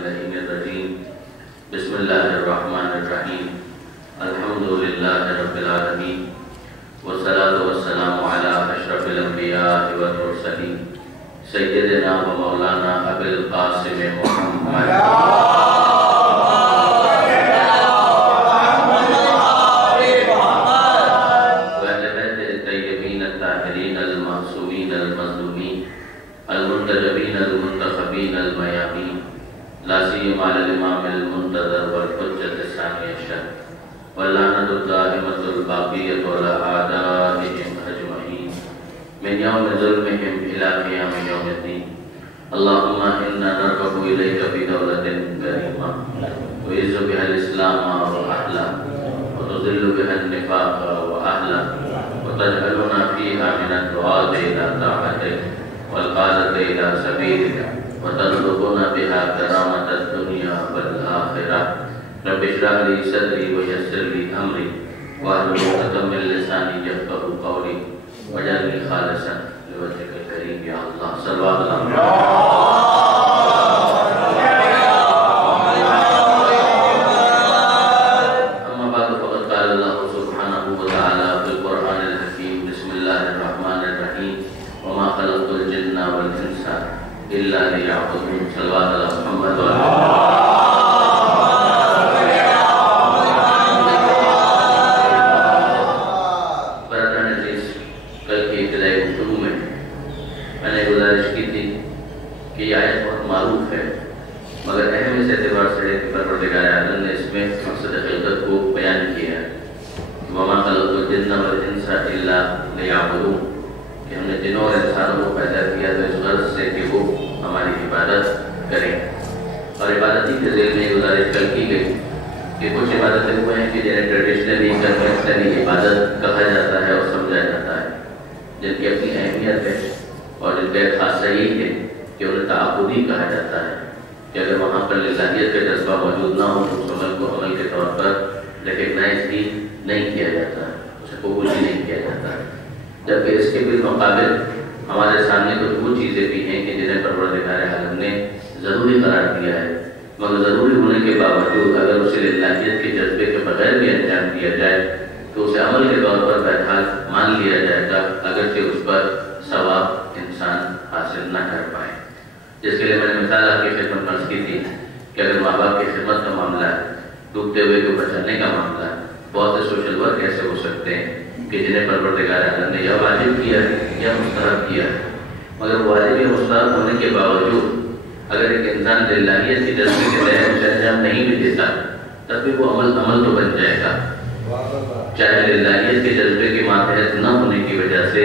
اللعین الرجیم بسم اللہ الرحمن الرحیم الحمدللہ رب العالمین والصلاة والسلام علی اشرف الانبیاء والمرسلین سیدنا و مولانا ابی القاسم محمد المنتجبین المنتخبین المیامین لا سیما علی الامام المنتظر والحجۃ الثانی عشر واللعنۃ الدائمۃ الباقیۃ علی اعدائهم اجمعین من یوم ظلمهم الی قیام یوم الدین اللهم انا نرغب الیک فی دولۃ کریمہ تعز بها الاسلام واهله وتذل بها النفاق واهله وتجعلنا فیها من الدعاة الی طاعتک والقادة إلى سبيلك وترزقنا بها كرامة الدنيا والآخرة رب اشرح لي صدري ويسر لي أمري واحلل عقدة من لساني يفقهوا قولي واجعلني خالصا لوجهك الكريم يا الله صلوات الله إلا ليعبدون صلوات الله محمد برادران عزیز، کل کی ابتدائی گفتگو میں نے گزارش کی تھی کہ یہ آیت بہت معروف ہے، مگر اہم اس اعتبار سے کہ پروردگار عالم نے اس میں مقصد خلقت کو بیان کیا ہے وَمَا خَلَقْتُ الْجِنَّ وَالْإِنسَ إِلَّا لِيَعْبُدُونَ کہ ہم نے جنوں اور انسانوں کو پیدا کیا تو اس غرض سے کہ وہ ہماری عبادت کریں، اور عبادتی کے ذیل میں گزارش کل کی گئی کہ کچھ عبادتیں وہ ہیں کہ جنہیں ٹریڈیشنلی کنونشنلی عبادت کہا جاتا ہے اور سمجھا جاتا ہے، جن کی اپنی اہمیت ہے اور جن کا ایک خاصہ یہ ہے کہ انہیں تعبدی کہا جاتا ہے کہ اگر وہاں پر للہیت کا جذبہ موجود نہ ہو تو اس عمل کو عمل کے طور پر ریکگنائز بھی نہیں کیا جاتا ہے، اسے قبول بھی نہیں کیا جاتا ہے، جبکہ اس کے بالمقابل ہمارے سامنے کچھ وہ چیزیں بھی ہیں کہ جنہیں پروردگار عالم نے ضروری قرار دیا ہے، مگر ضروری ہونے کے باوجود اگر اسے للہیت کے جذبے کے بغیر بھی انجام دیا جائے تو اسے عمل کے طور پر بہرحال مان لیا جائے گا اگرچہ اس پر ثواب انسان حاصل نہ کر پائے۔ جس کے لیے میں نے مثال آپ کی خدمت میں عرض کی تھی کہ اگر ماں باپ کی خدمت کا معاملہ ہے، ڈوبتے ہوئے کو بچانے کا معاملہ ہے، بہت سے سوشل ورک ایسے ہو سکتے ہیں کہ جنہیں پروردگار عالم نے یا واجب کیا ہے یا مستحب کیا ہے، مگر واجب یا مستحب ہونے کے باوجود اگر ایک انسان للہیت کی جذبے کے تحت اسے انجام نہیں بھی دیتا تب بھی وہ عمل تو بن جائے گا، چاہے للہیت کے جذبے کے ماتحت نہ ہونے کی وجہ سے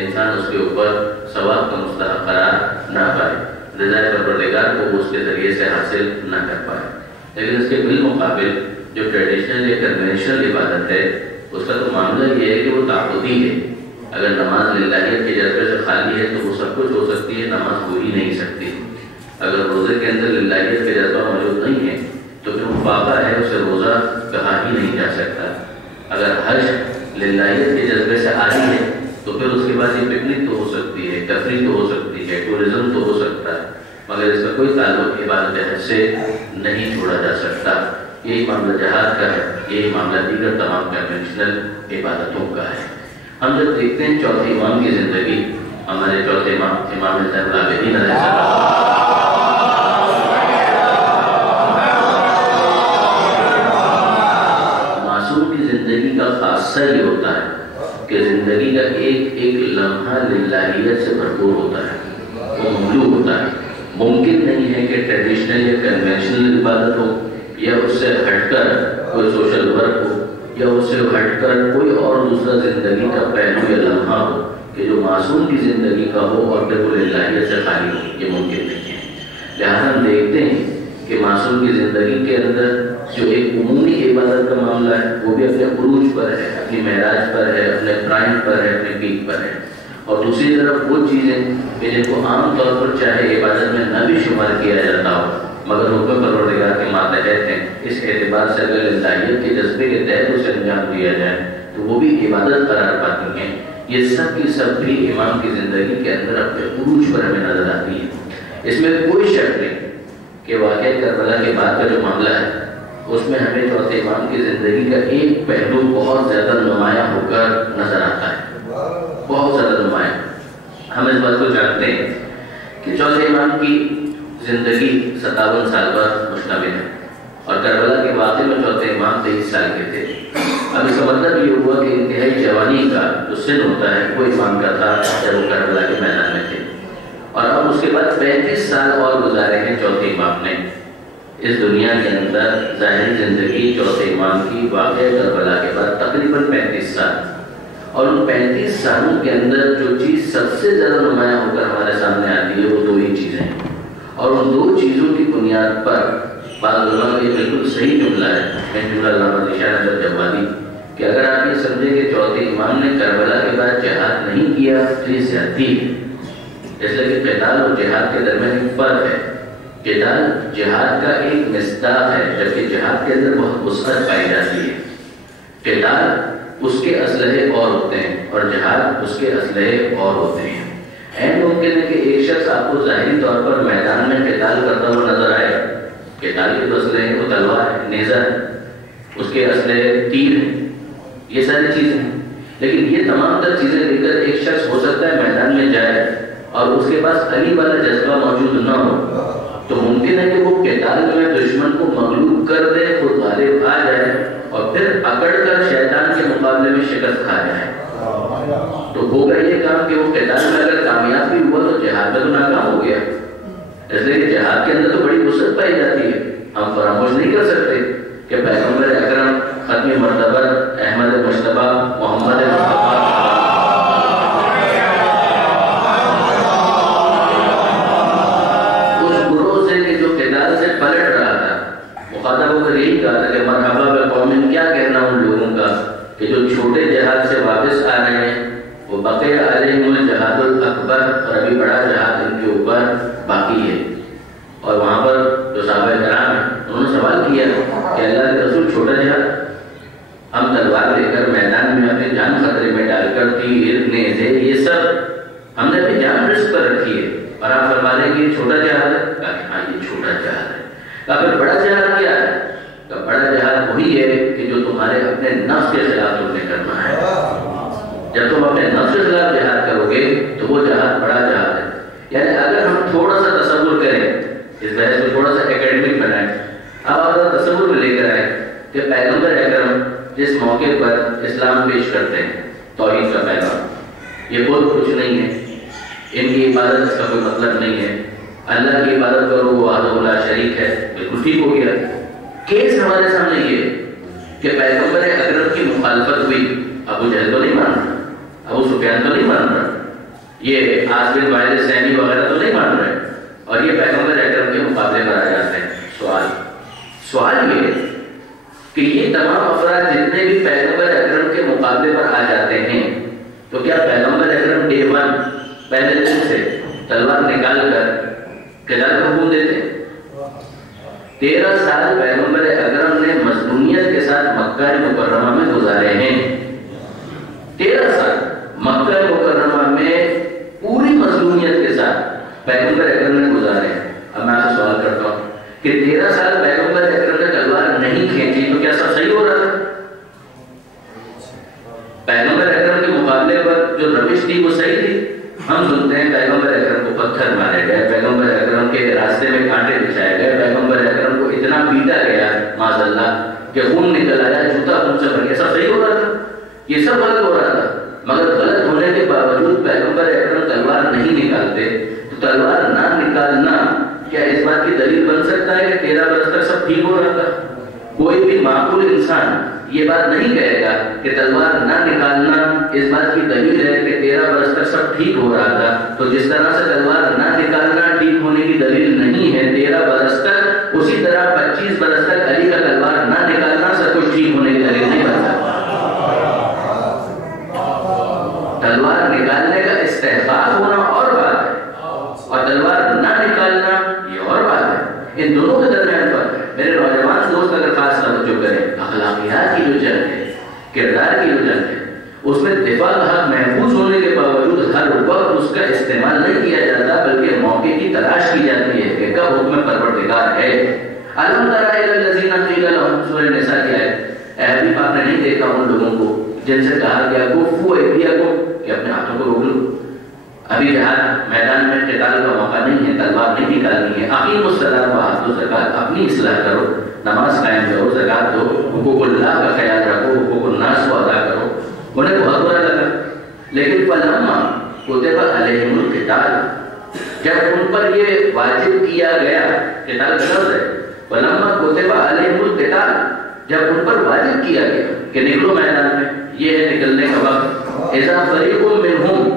انسان اس کے اوپر ثواب کا مستحق قرار نہ پائے، رضا پروردگار کو اس کے ذریعے سے حاصل نہ کر پائے۔ لیکن اس کے بالمقابل جو ٹریڈیشنل یا کنونشنل عبادت ہے اس کا تو معاملہ یہ ہے کہ وہ تعبدی ہے، اگر نماز للہیت کے جذبے سے خالی ہے تو وہ سب کچھ ہو سکتی ہے، نماز ہو ہی نہیں سکتی، اگر روزے کے اندر للہیت کا جذبہ موجود نہیں ہے تو پھر وہ فاقہ ہے، اسے روزہ کہا ہی نہیں جا سکتا، اگر حج للہیت کے جذبے سے آ رہی ہے تو پھر اس کے بعد یہ پکنک تو ہو سکتی ہے، تفریح تو ہو سکتی ہے، ٹورزم تو ہو سکتا ہے، مگر اس کا کوئی تعلق عبادت حج سے نہیں چھوڑا جا سکتا۔ یہی معاملہ جہاد کا ہے، یہی معاملہ دیگر تمام کنونشنل عبادتوں کا ہے۔ ہم جب دیکھتے ہیں چوتھے امام کی زندگی، ہمارے چوتھے امام زین العابدین علیہ السلام، معصوم کی زندگی کا خاصہ یہ ہوتا ہے کہ زندگی کا ایک ایک لمحہ للہیت سے بھرپور ہوتا ہے، وہ مملو ہوتا ہے۔ ممکن نہیں ہے کہ ٹریڈیشنل یا کنونشنل عبادت ہو یا اس سے ہٹ کر کوئی سوشل ورک ہو یا اس سے ہٹ کر کوئی اور دوسرا زندگی کا پہلو یا لمحہ ہو کہ جو معصوم کی زندگی کا ہو اور پھر وہ للہیت سے خالی ہو، یہ ممکن نہیں ہے۔ لہٰذا ہم دیکھتے ہیں کہ معصوم کی زندگی کے اندر جو ایک عمومی عبادت کا معاملہ ہے وہ بھی اپنے عروج پر ہے، اپنی معراج پر ہے، اپنے پرائم پر ہے، اپنے پیک پر ہے، اور دوسری طرف وہ چیزیں کہ جن کو عام طور پر چاہے عبادت میں نہ بھی شمار کیا جاتا ہو مگر حکم پروردگار کے ماتحت ہیں، اس اعتبار سے اگر للہیت کے جذبے کے تحت اسے انجام دیا جائے تو وہ بھی عبادت قرار پاتی ہیں۔ یہ سب کی سب بھی امام کی زندگی کے اندر اپنے عروج پر ہمیں نظر آتی ہے۔ اس میں کوئی شک نہیں کہ واقعہ کربلا کے بعد کا جو معاملہ ہے اس میں ہمیں چوتھے امام کی زندگی کا ایک پہلو بہت زیادہ نمایاں ہو کر نظر آتا ہے، بہت زیادہ نمایاں۔ ہم اس بات کو جانتے ہیں کہ چوتھے امام کی زندگی 57 سال پر مشتمل ہے اور کربلا کے واقعے میں چوتھے امام 23 سال کے تھے۔ اب اس کا مطلب یہ ہوا کہ انتہائی جوانی کا جو سن ہوتا ہے وہ امام کا تھا جب وہ کربلا کے میدان میں تھے، اور اب اس کے بعد 35 سال اور گزارے ہیں چوتھے امام نے اس دنیا کے اندر۔ ظاہری زندگی چوتھے امام کی واقعہ کربلا کے بعد تقریباً 35 سال، اور ان 35 سالوں کے اندر جو چیز سب سے زیادہ نمایاں ہو کر ہمارے سامنے آتی ہے وہ دو ہی چیزیں ہیں، اور ان دو چیزوں کی بنیاد پر بعض علماء کا یہ بالکل صحیح جملہ ہے، میں جملہ علامہ ذیشان احمد جوادی، کہ اگر آپ یہ سمجھیں کہ چوتھے امام نے کربلا کے بعد جہاد نہیں کیا تو یہ زیادتی ہے۔ جیسے کہ قتال اور جہاد کے درمیان ایک فرق ہے، قتال جہاد کا ایک مصداق ہے جبکہ جہاد کے اندر بہت وسعت پائی جاتی ہے۔ قتال اس کے اسلحے اور ہوتے ہیں اور جہاد اس کے اسلحے اور ہوتے ہیں۔ این ممکن ہے کہ ایک شخص آپ کو ظاہری طور پر میدان میں قتال کرتا ہوا نظر آئے، قتال کے تو اسلحے وہ تلوار ہے، نیزہ ہے، اس کے اسلحے تیر ہیں، یہ ساری چیزیں ہیں، لیکن یہ تمام تر چیزیں لے کر ایک شخص ہو سکتا ہے میدان میں جائے اور اس کے پاس علی والا جذبہ موجود نہ ہو، تو ممکن ہے کہ وہ قتال میں دشمن کو مغلوب کر دے، خود غالب آ جائے اور پھر اکڑ کر شیطان کے مقابلے میں شکست کھا جائے۔ تو ہوگا یہ کام کہ وہ قتال میں اگر کامیاب بھی ہوا تو جہاد میں تو ناکام ہو گیا، اس لیے کہ جہاد کے اندر تو بڑی وسعت پائی جاتی ہے۔ ہم فراموش نہیں کر سکتے کہ پیغمبر اکرم ختم مرتبہ احمد مصطفیٰ محمد مصطفیٰ اس گروہ سے کہ جو قتال سے پلٹ رہا تھا، مخاطب ہو کر یہی کہا تھا کہ مرحبا بقوم، کیا کہنا ان لوگوں کا کہ جو چھوٹے جہاد سے واپس آ رہے ہیں، وہ بقی علیہم الجہاد الاکبر، اور ابھی بڑا جہاد ان کے اوپر باقی ہے۔ اور وہاں پر جو صحابہ کرام ہیں انہوں نے سوال کیا کہ اللہ کے رسول چھوٹا جہاد، ہم تلوار لے کر میدان میں اپنی جان خطرے میں ڈال کر تیر نیزے یہ سب ہم نے اپنی جان رسک پر رکھی ہے، اور آپ فرما دیں کہ یہ چھوٹا جہاد ہے؟ کہا کہ ہاں یہ چھوٹا جہاد ہے۔ کہا پھر بڑا جہاد کیا ہے؟ کہا بڑا جہاد وہی ہے کہ جو تمہارے اپنے نفس کے خلاف تم نے کرنا ہے۔ جب تم اپنے نفس کے خلاف جہاد کرو گے تو وہ جہاد بڑا جہاد ہے۔ یعنی اگر ہم تھوڑا سا تصور کریں، اس بحث کو تھوڑا سا اکیڈمک بنائیں، اب اگر تصور میں لے کر آئیں کہ پیغمبر اکرم جس موقع پر اسلام پیش کرتے ہیں، توحید کا پیغام، یہ بہت کچھ نہیں ہے، ان کی عبادت اس کا کوئی مطلب نہیں ہے، اللہ کی عبادت کرو وہ وحدہ لا شریک ہے، بالکل ٹھیک ہو گیا۔ کیس ہمارے سامنے یہ کہ پیغمبر اکرم کی مخالفت ہوئی، ابو جہل تو نہیں مان رہا، ابو سفیان تو نہیں مان رہا، یہ عاص بن وائل سیمی وغیرہ تو نہیں مان رہے، اور یہ پیغمبر اکرم کے مقابلے پر آ جاتے ہیں۔ سوال یہ کہ یہ تمام افراد جتنے بھی پیغمبر اکرم کے مقابلے پر آ جاتے ہیں تو کیا پیغمبر اکرم ڈے ون پہلے دن سے تلوار نکال کر قتال کا حکم دیتے؟ 13 سال پیغمبر اکرم نے مظلومیت کے ساتھ مکہ مکرمہ میں گزارے ہیں۔ 13 سال مکہ مکرمہ میں پوری مظلومیت کے ساتھ پیغمبر اکرم نے گزارے ہیں۔ اب میں آپ سے سوال کرتا ہوں کہ 13 سال پیغمبر اکرم نے تلوار نہیں کھینچی تو کیا سب صحیح ہو رہا تھا؟ پیغمبر اکرم کے مقابلے پر جو روش تھی وہ صحیح تھی؟ ہم سنتے ہیں پیغمبر اکرم کو پتھر مارے گئے، پیغمبر اکرم کے راستے میں کانٹے بچھائے گئے، پیغمبر اکرم کو اتنا پیٹا گیا معاذ اللہ کہ خون نکل آیا، جوتا خون سے بھر گیا، سب صحیح ہو رہا تھا؟ یہ سب غلط ہو رہا تھا، مگر غلط ہونے کے باوجود پیغمبر اکرم تلوار نہیں نکالتے تو تلوار نہ نکالنا کیا اس بات کی دلیل بن سکتا ہے کہ 13 برس تک سب ٹھیک ہو رہا تھا؟ کوئی بھی معقول انسان یہ بات نہیں کہے گا کہ تلوار نہ نکالنا اس بات کی دلیل ہے کہ 13 برس تک سب ٹھیک ہو رہا تھا۔ تو جس طرح سے تلوار نہ نکالنا ٹھیک ہونے کی دلیل نہیں ہے 13 برس تک، اسی طرح 25 برس تک علی کا تلوار نہ نکالنا سب کچھ ٹھیک ہونے کی دلیل نہیں بن سکتا۔ تلوار نکالنے کا استحقاق ہونا اور بات ہے، اور تلوار نہ نکالنا یہ اور بات ہے۔ ان دونوں کے درمیان فرق ہے۔ میرے نوجوان دوست اگر خاص توجہ کریں، اخلاقیات کی جو جنگ ہے، کردار کی جو جنگ ہے، اس میں دفاع کا حق محفوظ ہونے کے باوجود ہر وقت اس کا استعمال نہیں کیا جاتا، بلکہ موقع کی تلاش کی جاتی ہے کہ کب حکم پروردگار ہے۔ الم تر الی الذین قیل لهم، سورہ نساء کی آیت۔ اے حبیب آپ نے نہیں دیکھا ان لوگوں کو جن سے کہا گیا کفوا ایدیکم کہ اپنے ہاتھوں کو روک لو، ابھی جہاد میدان میں قتال کا موقع نہیں ہے، تلوار نہیں نکالنی ہے، اقیموا الصلاۃ وآتوا الزکاۃ، اپنی اصلاح کرو، نماز قائم کرو، زکات دو، حقوق اللہ کا خیال رکھو، حقوق الناس کو ادا کرو۔ انہیں بہت برا لگا، لیکن فلما کتب علیہم القتال، جب ان پر یہ واجب کیا گیا، قتال کا لفظ ہے، فلما کتب علیہم القتال، جب ان پر واجب کیا گیا کہ نکلو میدان میں، یہ ہے نکلنے کا وقت، اذا فریق منہم،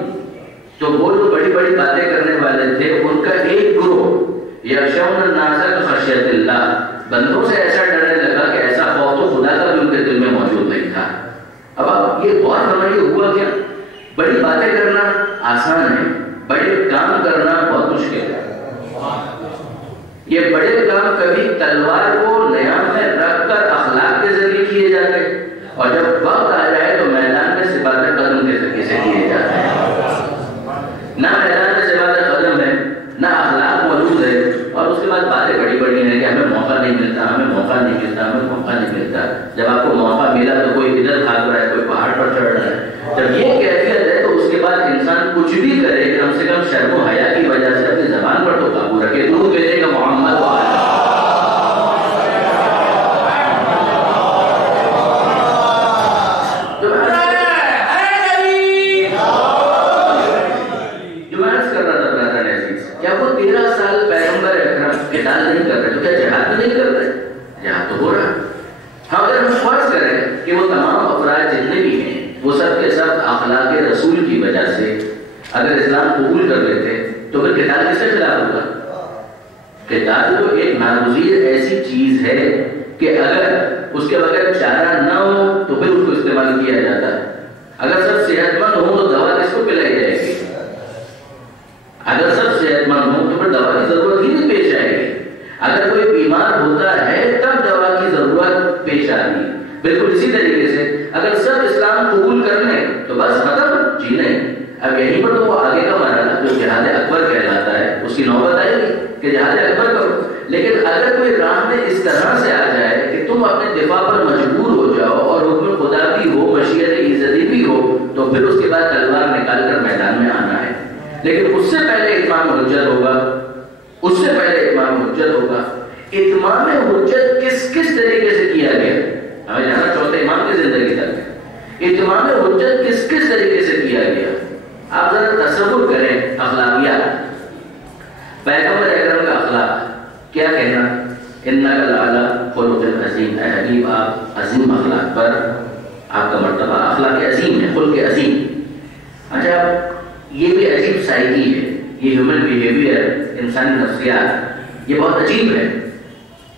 تو وہ جو بڑی بڑی باتیں کرنے والے تھے ان کا ایک گروہ، یخشون الناس کخشیۃ اللہ، بندوں سے ایسا ڈرنے لگا کہ ایسا خوف تو خدا کا بھی ان کے دل میں موجود نہیں تھا۔ اب آپ یہ غور فرمائیے ہوا کیا؟ بڑی باتیں کرنا آسان ہے، بڑے کام کرنا بہت مشکل ہے۔ یہ بڑے کام کبھی تلوار کو نیام میں رکھ کر اخلاق کے ذریعے کیے جاتے ہیں، اور جب وقت آ جائے تو میدان میں سباط قدم کے ذریعے سے کیے جاتے ہیں۔ نہ میدان میں سباط قدم ہے، نہ اخلاق موجود ہے، اور اس کے بعد باتیں بڑی بڑی ہیں کہ ہمیں موقع نہیں ملتا، ہمیں موقع نہیں ملتا، ہمیں موقع نہیں ملتا۔ جب آپ کو موقع ملا تو کوئی ادھر بھاگ رہا ہے، کوئی پہاڑ پر چڑھ رہا ہے۔ جب یہ کیفیت ہے تو اس کے بعد انسان کچھ بھی کرے کم سے کم شرم و حیا کی وجہ سے اپنی زبان پر تو قابو رکھے۔ دودھ بیچے گا محمد نہیں کر رہے تو کیا جہاد نہیں کر رہے؟ جہاد تو ہو رہا۔ ہاں اگر ہم فرض کریں کہ وہ تمام افراد جتنے بھی ہیں وہ سب کے سب اخلاق رسول کی وجہ سے اگر اسلام قبول کر لیتے تو پھر قتال کس کے خلاف ہوگا؟ قتال تو ایک ناگزیر ایسی چیز ہے کہ اگر اس کے بغیر چارہ نہ ہو تو پھر اس کو استعمال کیا جاتا ہے۔ اگر سب صحت مند ہوں تو دوا کس کو پلائی جائے گی؟ اگر سب صحت مند ہوں تو پھر دوا کی ضرورت ہی نہیں پیش آئے گی۔ اگر کوئی بیمار ہوتا ہے تب دوا کی ضرورت پیش آتی ہے۔ بالکل اسی طریقے سے اگر سب اسلام قبول کر لیں تو بس ختم، جی نہیں۔ اب یہیں پر تو وہ آگے کا مرحلہ جو جہاد اکبر کہلاتا ہے اس کی نوبت آئے گی کہ جہاد اکبر کرو۔ لیکن اگر کوئی راہ میں اس طرح سے آ جائے کہ تم اپنے دفاع پر مجبور ہو جاؤ اور حکم خدا بھی ہو، مشیت عزتی بھی ہو، تو پھر اس کے بعد تلوار نکال کر میدان میں آنا ہے۔ لیکن اس سے پہلے اتمام حجت ہوگا، اس سے پہلے اتمام حجت ہوگا۔ اتمام حجت کس طریقے سے کیا گیا؟ ہمیں جانا چوتھے امام کی زندگی تک۔ اتمام حجت کس طریقے سے کیا گیا؟ آپ ذرا تصور کریں اخلاقیات، پیغمبر اکرم کا اخلاق کیا کہنا؟ انک لعلی خلق عظیم، اے حبیب آپ عظیم اخلاق پر، آپ کا مرتبہ اخلاق عظیم ہے، خلق عظیم۔ اچھا یہ بھی عجیب سائیکی ہے، یہ ہیومن بیہیویئر، انسانی نفسیات، یہ بہت عجیب ہے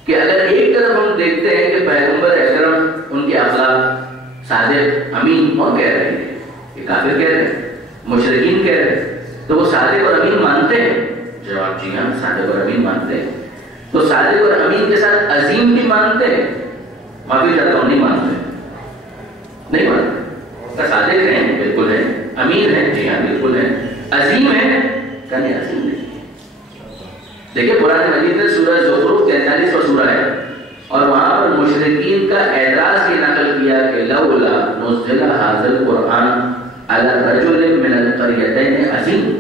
کہ اگر ایک طرف ہم دیکھتے ہیں کہ پیغمبر اکرم ان کے اخلاق صادق امین، کون کہہ رہے ہیں؟ یہ کافر کہہ رہے ہیں، مشرکین کہہ رہے ہیں، تو وہ صادق اور امین مانتے ہیں؟ جواب جی ہاں، صادق اور امین مانتے ہیں۔ تو صادق اور امین کے ساتھ عظیم بھی مانتے ہیں؟ معافی چاہتا ہوں، نہیں مانتے، نہیں مانتے۔ صادق ہیں بالکل ہے، امین ہے جی ہاں بالکل ہے، عظیم ہے کہنے عظیم نہیں۔ دیکھیں قرآن مجید میں سورہ زخرف 43واں سورہ ہے، اور وہاں پر مشرکین کا اعتراض یہ نقل کیا کہ لولا نزل ھذا القرآن علی رجل من القریتین عظیم،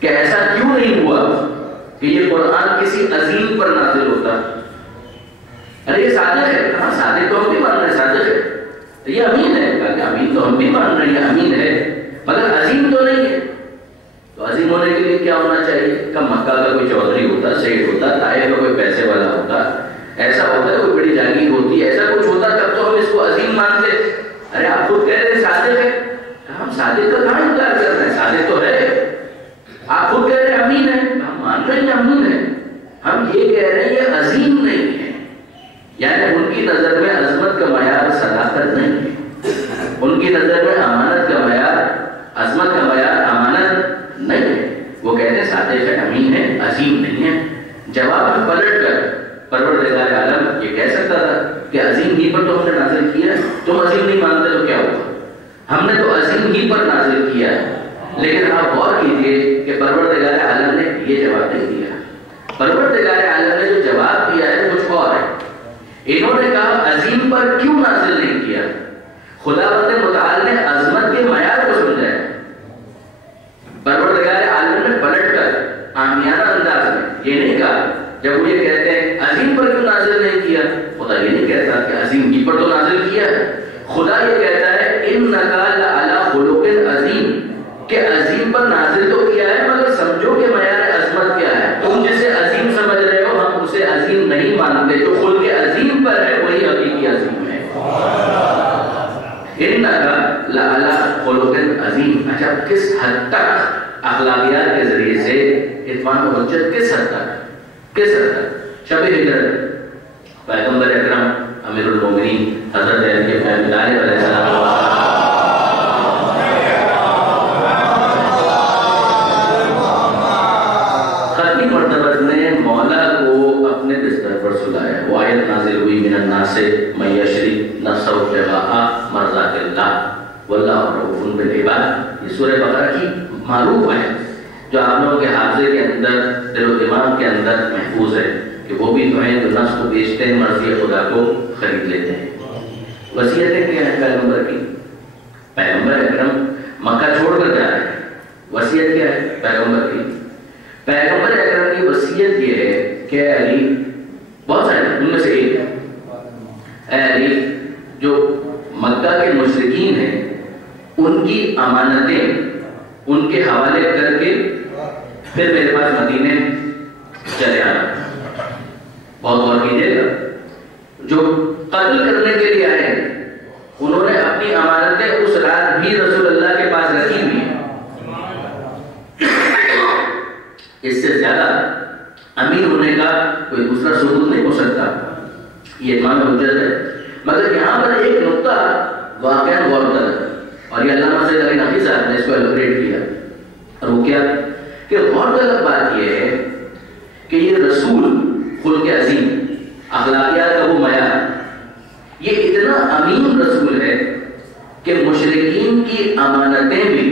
کہ ایسا کیوں نہیں ہوا کہ یہ قرآن کسی عظیم پر نازل ہوتا؟ ارے یہ صادق ہے، ہاں صادق تو ہم بھی مان رہے ہیں، صادق ہے، یہ امین ہے، کہ امین تو ہم بھی مان رہے ہیں، یہ امین ہے، مگر عظیم تو نہیں ہے۔ تو عظیم ہونے کے لیے کیا ہونا چاہیے؟ کہ مکہ کا کوئی چودھری ہوتا، سیٹ ہوتا، طائف کا کوئی پیسے والا ہوتا، ایسا ہوتا ہے، کوئی بڑی جاگیر ہوتی، ایسا کچھ ہوتا تب تو ہم اس کو عظیم مانتے۔ ارے آپ خود کہہ رہے ہیں صادق ہے، ہم صادق کا کہاں انکار کر رہے ہیں؟ صادق تو ہے۔ آپ خود کہہ رہے ہیں امین ہے، ہم مان رہے ہیں امین ہے، ہم یہ کہہ رہے ہیں یہ عظیم نہیں ہے۔ یعنی ان کی نظر میں عظمت کا معیار صداقت نہیں ہے، ان کی نظر میں امانت کا معیار، عظمت کا معیار امانت نہیں ہے۔ وہ کہتے ہیں صادق ہے، امین ہے، عظیم نہیں ہے۔ جواب میں پلٹ کر پروردگار عالم یہ کہہ سکتا تھا کہ عظیم ہی پر تو ہم نے نازل کیا، تم عظیم نہیں مانتے تو کیا ہوا؟ ہم نے تو عظیم عظیم پر نازل کیا ہے. لیکن آپ غور کیجئے کہ پروردگار عالم نے یہ جواب نہیں دیا. پروردگار عالم نے جو جواب دیا ہے کچھ اور ہے. انہوں نے کہا عظیم پر کیوں نازل نہیں کیا؟ خداوند متعال نے عظمت کے معیار کو سمجھا ہے. پروردگار عالم نے پلٹ کر عامیانہ انداز میں یہ نہیں کہا. جب وہ یہ کہتے ہیں عظیم پر کیوں نازل نہیں کیا، خدا یہ نہیں کہتا کہ عظیم ہی پر تو نازل کیا ہے. خدا یہ کہتا ہے انک لعلی خلق عظیم، کہ عظیم پر نازل تو کیا ہے مگر سمجھو کہ معیار عظمت کیا ہے. تم جسے عظیم سمجھ رہے ہو ہم اسے عظیم نہیں مانتے. جو خلق عظیم پر ہے وہی حقیقی عظیم ہے. انک لعلی خلق عظیم. اچھا کس حد تک اخلاقیات کے ذریعے سے اتمام حجت کس حد تک شب ہجرت پیغمبر اکرم امیر المومنین حضرت علی بن ابی طالب علیہ السلام ختمی مرتبہ نے مولا کو اپنے بستر پر سلایا. وہ آیت نازل ہوئی من الناس من یشری نفسہ ابتغاء مرضات اللہ واللہ رؤوف بالعباد. یہ سورہ بقرہ کی معروف ہے جو آپ لوگوں کے حافظے کے اندر، دل و دماغ کے اندر محفوظ ہے کہ وہ بھی تو ہیں جو نفس کو بیچتے ہیں، مرضی خدا کو خرید لیتے ہیں. وصیتیں کیا ہیں پیغمبر کی؟ پیغمبر اکرم مکہ چھوڑ کر جا رہے ہیں. وصیت کیا ہے پیغمبر کی؟ پیغمبر اکرم کی وصیت یہ ہے کہ اے علی، بہت سارے ان میں سے ایک ہے، اے علی جو مکہ کے مشرکین ہیں ان کی امانتیں ان کے حوالے کر کے پھر میرے پاس مدینے چلے آنا. بہت غور کیجیے گا. جو قتل کرنے کے لیے آئے انہوں نے اپنی امانتیں اس رات بھی رسول اللہ کے پاس رکھی ہوئی ہیں. اس سے زیادہ امیر ہونے کا کوئی دوسرا ثبوت نہیں ہو سکتا. یہ اتمام حجت ہے. مگر یہاں پر ایک نقطہ واقعہ غور طلب ہے اور یہ علامہ سید علی نقوی صاحب نے اس کو ایلوبریٹ کیا. اور وہ کیا کہ غور طلب بات یہ ہے کہ یہ رسول خلق عظیم، اخلاقیات کا وہ معیار، یہ اتنا امین رسول ہے کہ مشرکین کی امانتیں بھی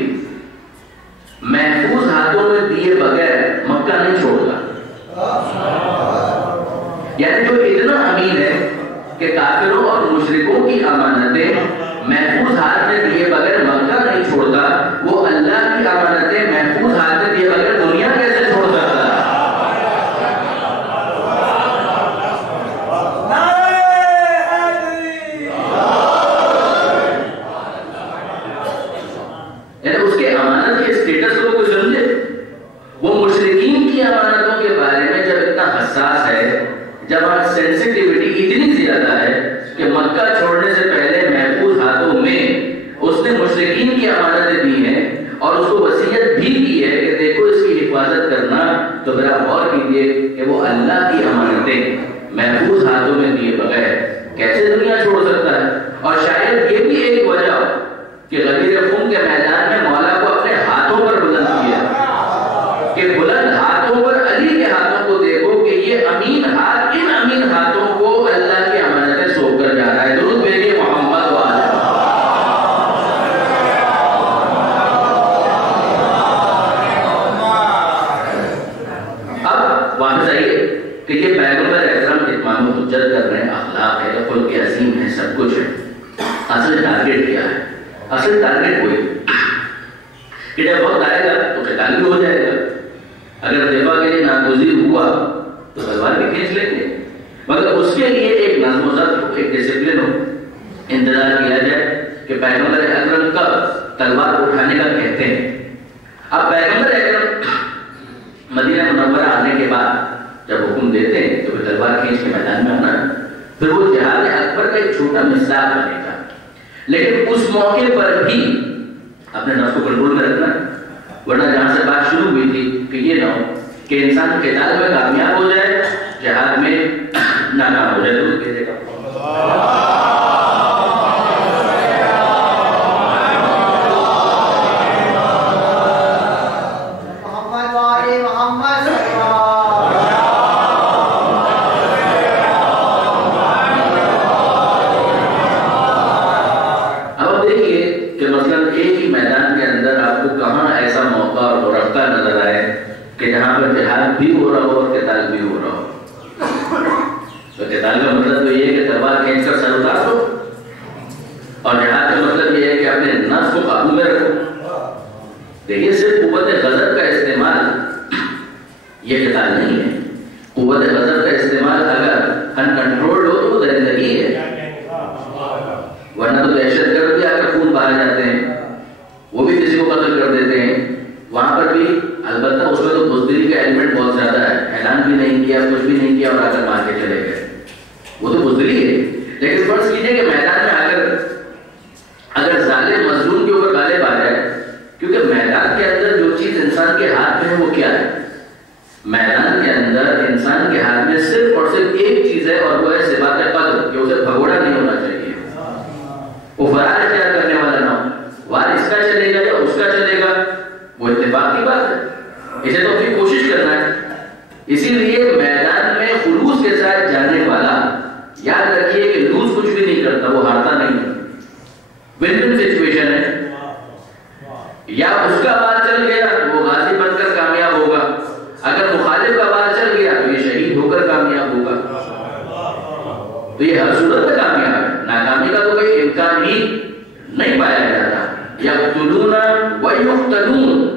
محفوظ ہاتھوں میں دیے بغیر مکہ نہیں چھوڑتا. یعنی جو اتنا امین ہے کہ کافروں اور مشرکوں کی امانتیں محفوظ ہاتھ میں دیے بغیر مکہ نہیں چھوڑتا، وہ اللہ کی امانتیں محفوظ ہاتھ میں دیے بغیر دنیا کیسے چھوڑ سکتا ہے؟ یعنی اس کے امانت کے اسٹیٹس کو کوئی سمجھے. وہ مشرکین کی امانتوں کے بارے میں جب اتنا حساس ہے، جب سینسٹیوٹی اتنی زیادہ ہے کہ مکہ چھوڑنے سے پہلے محفوظ ہاتھوں میں اس نے مشرکین کی امانتیں دی ہیں اور اس کو وصیت بھی کی ہے کہ دیکھو اس کی حفاظت کرنا، تو ذرا غور کیجیے کہ وہ اللہ کی امانتیں محفوظ ہاتھوں میں دیے بغیر کیسے دنیا چھوڑ سکتا ہے. اور شاید یہ بھی ایک وجہ ہو کہ غدیر خون کے میدان میں مولا کو اپنے ہاتھوں پر بلند کیا کہ بلند ہاتھوں پر علی کے ہاتھوں کو دیکھو کہ یہ امین ہاتھ ان امین ہاتھوں کو اللہ کی امانتیں سونپ کر جا رہا ہے. درود بھیجیے محمد و آل. اب واپس آئیے کہ یہ پیغمبر اکرم اتمام حجت کر رہے ہیں، اخلاق ہے، خلق عظیم ہے، سب کچھ ہے. اصل ٹارگیٹ کیا ہے؟ اصل ٹارگیٹ وہی کہ جب وقت آئے گا تو قتال بھی ہو جائے گا. اگر دفاع کے لیے ناگزیر ہوا تو تلوار بھی کھینچ لیں گے، مگر اس کے لیے ایک نظم و ضبط ہو، ایک ڈسپلن ہو. انتظار کیا جائے کہ پیغمبر اکرم کب تلوار اٹھانے کا کہتے ہیں. اب پیغمبر اکرم مدینہ منورہ آنے کے بعد جب حکم دیتے ہیں تو پھر تلوار کھینچ کے میدان میں آنا، پھر وہ جہاد اکبر کا ایک چھوٹا مثال بنے گا. لیکن اس موقع پر بھی اپنے نفس کو کنٹرول میں رکھنا، ورنہ جہاں سے بات شروع ہوئی تھی کہ یہ نہ ہو کہ انسان قتال میں کامیاب ہو جائے، جہاد میں ناکام ہو جائے. ضرور کہے گا میدان تو قتال کا مطلب تو یہ ہے کہ تلوار کھینچ کر سر اتار دو، اور جہاد کا مطلب یہ ہے کہ اپنے نفس کو قابو میں رکھو۔ دیکھیے صرف قوت غضب کا استعمال یہ قتال نہیں ہے۔ قوت غضب کا استعمال اگر انکنٹرولڈ ہو تو وہ درندگی ہے، ورنہ تو دہشت گرد بھی آ کر خون بہا جاتے ہیں، وہ بھی کسی کو قتل کر دیتے ہیں۔ وہاں پر بھی البتہ اس میں تو بزدلی کا ایلیمنٹ بہت زیادہ ہے، اعلان بھی نہیں کیا، کچھ بھی نہیں کیا اور آ کر مار کے چلے گئے، وہ تو بزدلی ہے۔ لیکن فرض کیجیے کہ میدان میں آ کر اگر ظالم مظلوم کے اوپر غالب آ جائے، کیونکہ میدان کے اندر جو چیز انسان کے ہاتھ میں ہے وہ کیا ہے؟ میدان کے اندر انسان کے ہاتھ میں صرف اور صرف ایک چیز ہے، اور وہ ہے صفات قدر، کہ اسے بھگوڑا نہیں ہونا چاہیے، وہ فرار اختیار کرنے والا نہ ہو۔ وار اس کا چلے گا یا اس کا چلے گا وہ اتفاق کی بات ہے، اسے تو اپنی کوشش کرنا ہے۔ اسی لیے میدان میں خلوص کے ساتھ جانے والا یاد رکھیے کہ لوز کچھ بھی نہیں کرتا، وہ ہارتا نہیں ہے، ون ون سچویشن ہے۔ یا اس کا وار چل گیا وہ غازی بن کر کامیاب ہوگا، اگر مخالف کا وار چل گیا تو یہ شہید ہو کر کامیاب ہوگا۔ تو یہ ہر صورت میں کامیاب ہے، ناکامی کا تو کوئی امکان ہی نہیں پایا جاتا۔ یقتلون ویقتلون،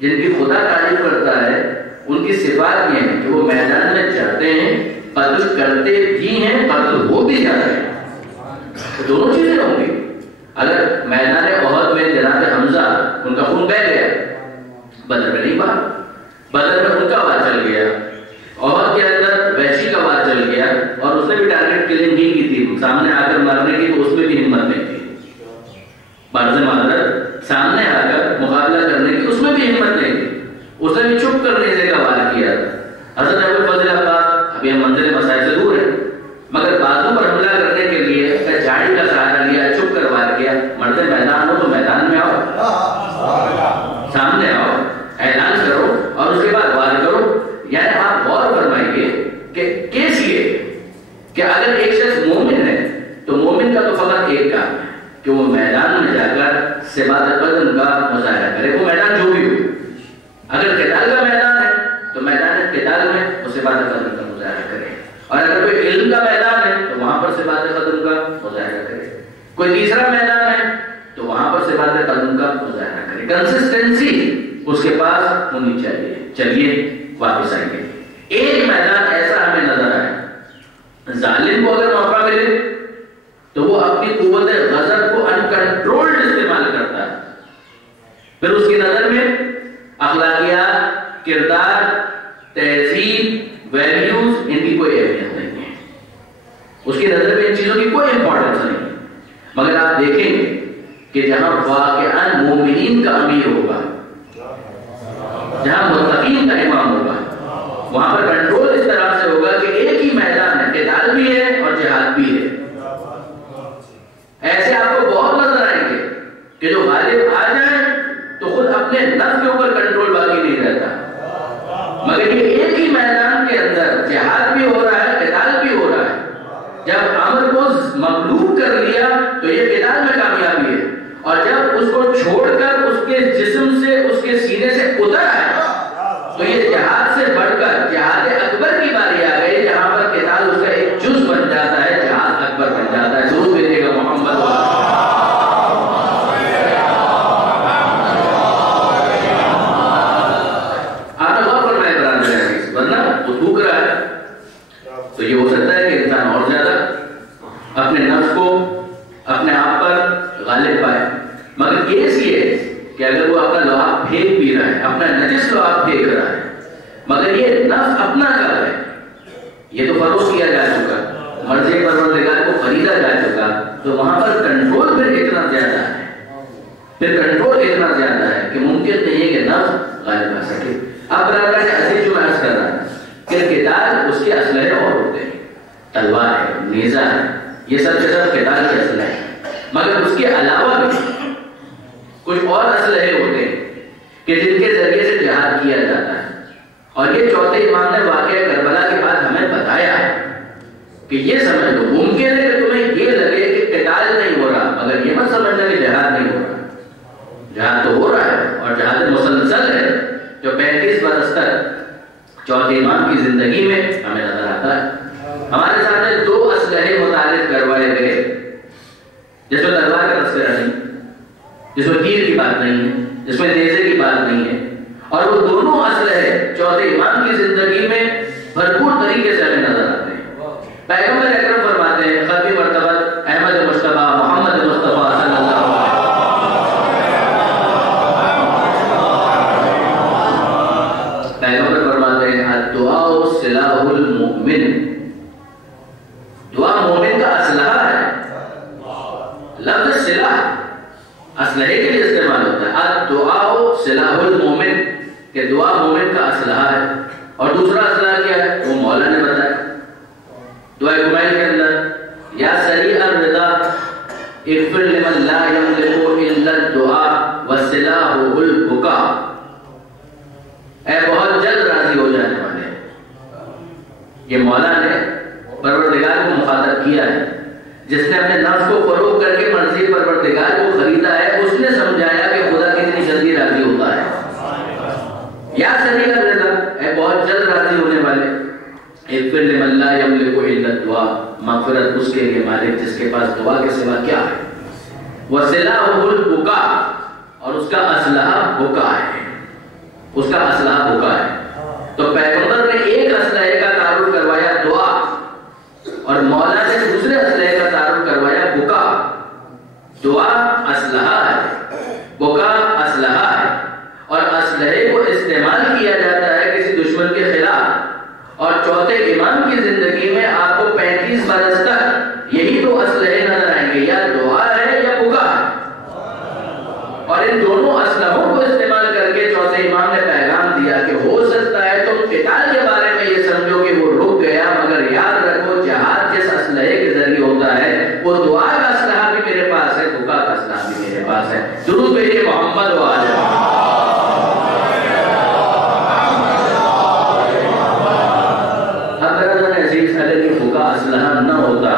جن کی خدا تعریف کرتا ہے ان کی صفات یہ ہیں کہ وہ میدان میں چڑھتے ہیں، قتل کرتے بھی ہیں، قتل ہو بھی جاتے ہیں، تو دونوں چیزیں ہوں گی۔ اگر میدان احد میں جناب حمزہ ان کا خون بہہ گیا، بدر میں نہیں بہا، بدر میں ان کا وار چل گیا، احد کے اندر وحشی کا وار چل گیا اور اس نے بھی ٹارگٹ کلنگ ہی کی تھی، سامنے آ کر مارنے کی، تو اس میں بھی ہمت نہیں تھی، بارز معذرت سامنے آ کر مقابلہ کرنے کی اس میں بھی ہمت نہیں تھی، اس نے بھی چھپ کر نیزے کا وار کیا تھا۔ حضرت ابو الفضل عباس، ابھی ہم منزل مسائل سے دور ہیں، مگر بازو پر حملہ کرنے کے لیے جاڑی کا سہارا لیا، چھپ کر وار کیا۔ مرد میدان ہو تو میدان میں آؤ، سامنے آؤ، اعلان کرو اور اس کے بعد وار کرو۔ یعنی آپ غور فرمائیے کہ کیس یہ کہ اگر ایک شخص مومن ہے تو مومن کا تو فقط ایک کام ہے کہ وہ میدان میں جا کر ثبات قدم کا مظاہرہ کرے، وہ میدان جو بھی ہو۔ اگر قتال کا میدان ہے تو میدان قتال میں وہ ثبات قدم کا مظاہرہ کرے، اور اگر کوئی علم کا میدان ہے تو وہاں پر ثبات قدم کا مظاہرہ کرے، کوئی تیسرا میدان ہے تو وہاں پر ثبات قدم کا مظاہرہ کرے۔ کنسسٹنسی اس کے پاس ہونی چاہیے۔ چلیے واپس آئیے، ایک میدان ایسا ہمیں نظر آئے، ظالم کو اگر موقع ملے تو وہ اپنی قوت غضب کو انکنٹرولڈ استعمال کرتا ہے، پھر اس کی نظر میں اخلاقیات، کردار، تہذیب، ویلیوز، ان کی کوئی اہمیت نہیں ہے، اس کی نظر میں ان چیزوں کی کوئی امپورٹنس نہیں ہے۔ مگر آپ دیکھیں گے کہ جہاں واقعاً مومنین کا امیر ہوگا، جہاں متقین کا امام ہوگا، وہاں پر کنٹرول اس طرح سے ہوگا کہ ایک ہی میدان ہے، قتال بھی ہے اور جہاد بھی ہے۔ ایسے آپ کو بہت نظر آئیں گے کہ جو غالب آ جائیں تو خود اپنے نفس کے اوپر کنٹرول باقی نہیں رہتا، مگر یہ ایک ہی میدان کے اندر جہاد بھی ہو رہا ہے، قتال بھی ہو رہا ہے۔ جب امر کو مغلوب کر لیا تو یہ قتال میں کامیابی ہے، اور جب اس کو چھوڑ کر اس کے جسم سے، اس کے سینے سے اتر آئے تو یہ جہاد سے بڑھ کر جہاد اکبر کی باری آ گئی، جہاں پر قتال اس کا ایک جز بن جاتا ہے، جہاد اکبر بن جاتا ہے۔ ضرور بھیجے گا محمد۔ آپ نے غور فرمایا برادر، ورنہ وہ تھوک رہا ہے تو یہ ہو سکتا ہے کہ انسان اور زیادہ اپنے نفس کو، اپنے آپ پر غالب پائے۔ مگر کیس یہ ہے کہ اگر وہ اپنا لعاب پھینک بھی رہا ہے، اپنا نجس لعاب پھینک رہا ہے، مگر یہ نفس اپنا کر ہے، یہ تو فروخت کیا جا چکا، مرضی پروردگار کو خریدا جا چکا، تو وہاں پر کنٹرول پھر اتنا زیادہ ہے، پھر کنٹرول اتنا زیادہ ہے کہ ممکن نہیں ہے کہ نفس غالب آ سکے۔ اب برابر نے عزیز جو عرض کر رہا ہے کہ قتال اس کے اسلحے اور ہوتے ہیں، تلوار ہے، نیزہ ہے، یہ سب سے سب قتال کے اسلحے ہیں، مگر اس کے علاوہ بھی کچھ اور اسلحے ہوتے ہیں کہ جن کے ذریعے سے جہاد کیا جاتا ہے۔ اور یہ چوتھے امام نے واقعہ کربلا کے بعد ہمیں بتایا ہے کہ یہ سمجھ لو، ممکن ہے کہ تمہیں یہ لگے کہ قتال نہیں ہو رہا، مگر یہ مت سمجھنا کہ جہاد نہیں ہو رہا، جہاد تو ہو رہا ہے، اور جہاد مسلسل ہے جو 35 برس تک چوتھے امام کی زندگی میں ہمیں نظر آتا ہے۔ ہمارے سامنے 2 اسلحے متعارف کروائے گئے جس میں تلوار کا تذکرہ نہیں، جس میں تیر کی بات نہیں ہے، جس میں نیزے کی بات نہیں ہے، اور وہ دونوں اسلحے چوتھے امام کی زندگی میں بھرپور طریقے سے ہمیں نظر آتے ہیں۔ پیغمبر اکرم فرماتے ہیں ختم مرتبت احمد مصطفیٰ محمد مصطفیٰ صلی اللہ علیہ وسلم، پیغمبر فرماتے ہیں الدعاء سلاح المؤمن، دعا مومن کا اسلحہ ہے۔ لفظ سلاح اسلحے کے لیے استعمال ہوتا ہے، الدعاء سلاح المؤمن کہ دعا مومن کا اسلحہ ہے۔ اور دوسرا اسلحہ کیا ہے وہ مولا نے بتایا دعائے کمائل کے اندر، یا سریع الرضا اغفر لمن لا یملک الا الدعاء وسلاحہ البکاء، اے بہت جلد راضی ہو جانے والے۔ یہ مولا نے پروردگار کو مخاطب کیا ہے، جس نے اپنے نفس کو فروغ کر کے مرضی پروردگار کو خریدا ہے، اس نے سمجھایا کہ خدا کتنی جلدی راضی ہوتا ہے۔ یا سریع الرضا اے بہت جلد راضی ہونے والے، اغفر لمن لا یملک الا الدعاء مغفرت اس کے لیے مالک جس کے پاس دعا کے سوا کیا ہے، وسلاحہ البکاء اور اس کا اسلحہ بکا ہے، اس کا اسلحہ بکا ہے۔ تو پیغمبر نے ایک اسلحے کا تعارف کروایا دعا، اور مولا نے دوسرے اسلحے کا تعارف کروایا بکا۔ دعا اسلحہ ہے، بکا اسلحہ ہے، اور اسلحے کو استعمال کیا جاتا ہے کسی دشمن کے خلاف۔ اور چوتھے امام کی زندگی میں آپ کو 35 برس تک یہی 2 اسلحے نظر آئیں گے، یا دعا ہے یا بکا ہے۔ اور ان دونوں اسلحوں کو استعمال کر کے چوتھے امام نے پیغام دیا کہ ہو سکتا ہے تم قتال کے بارے میں یہ سمجھو کہ وہ رک گیا، مگر یاد رکھو جہاد جس اسلحے کے ذریعے ہوتا ہے وہ دعا کا اسلحہ بھی میرے پاس ہے، بکا کا اسلحہ بھی میرے پاس ہے۔ درود بھیجیے محمد و آل محمد۔ اگر یہ بکا اسلحہ نہ ہوتا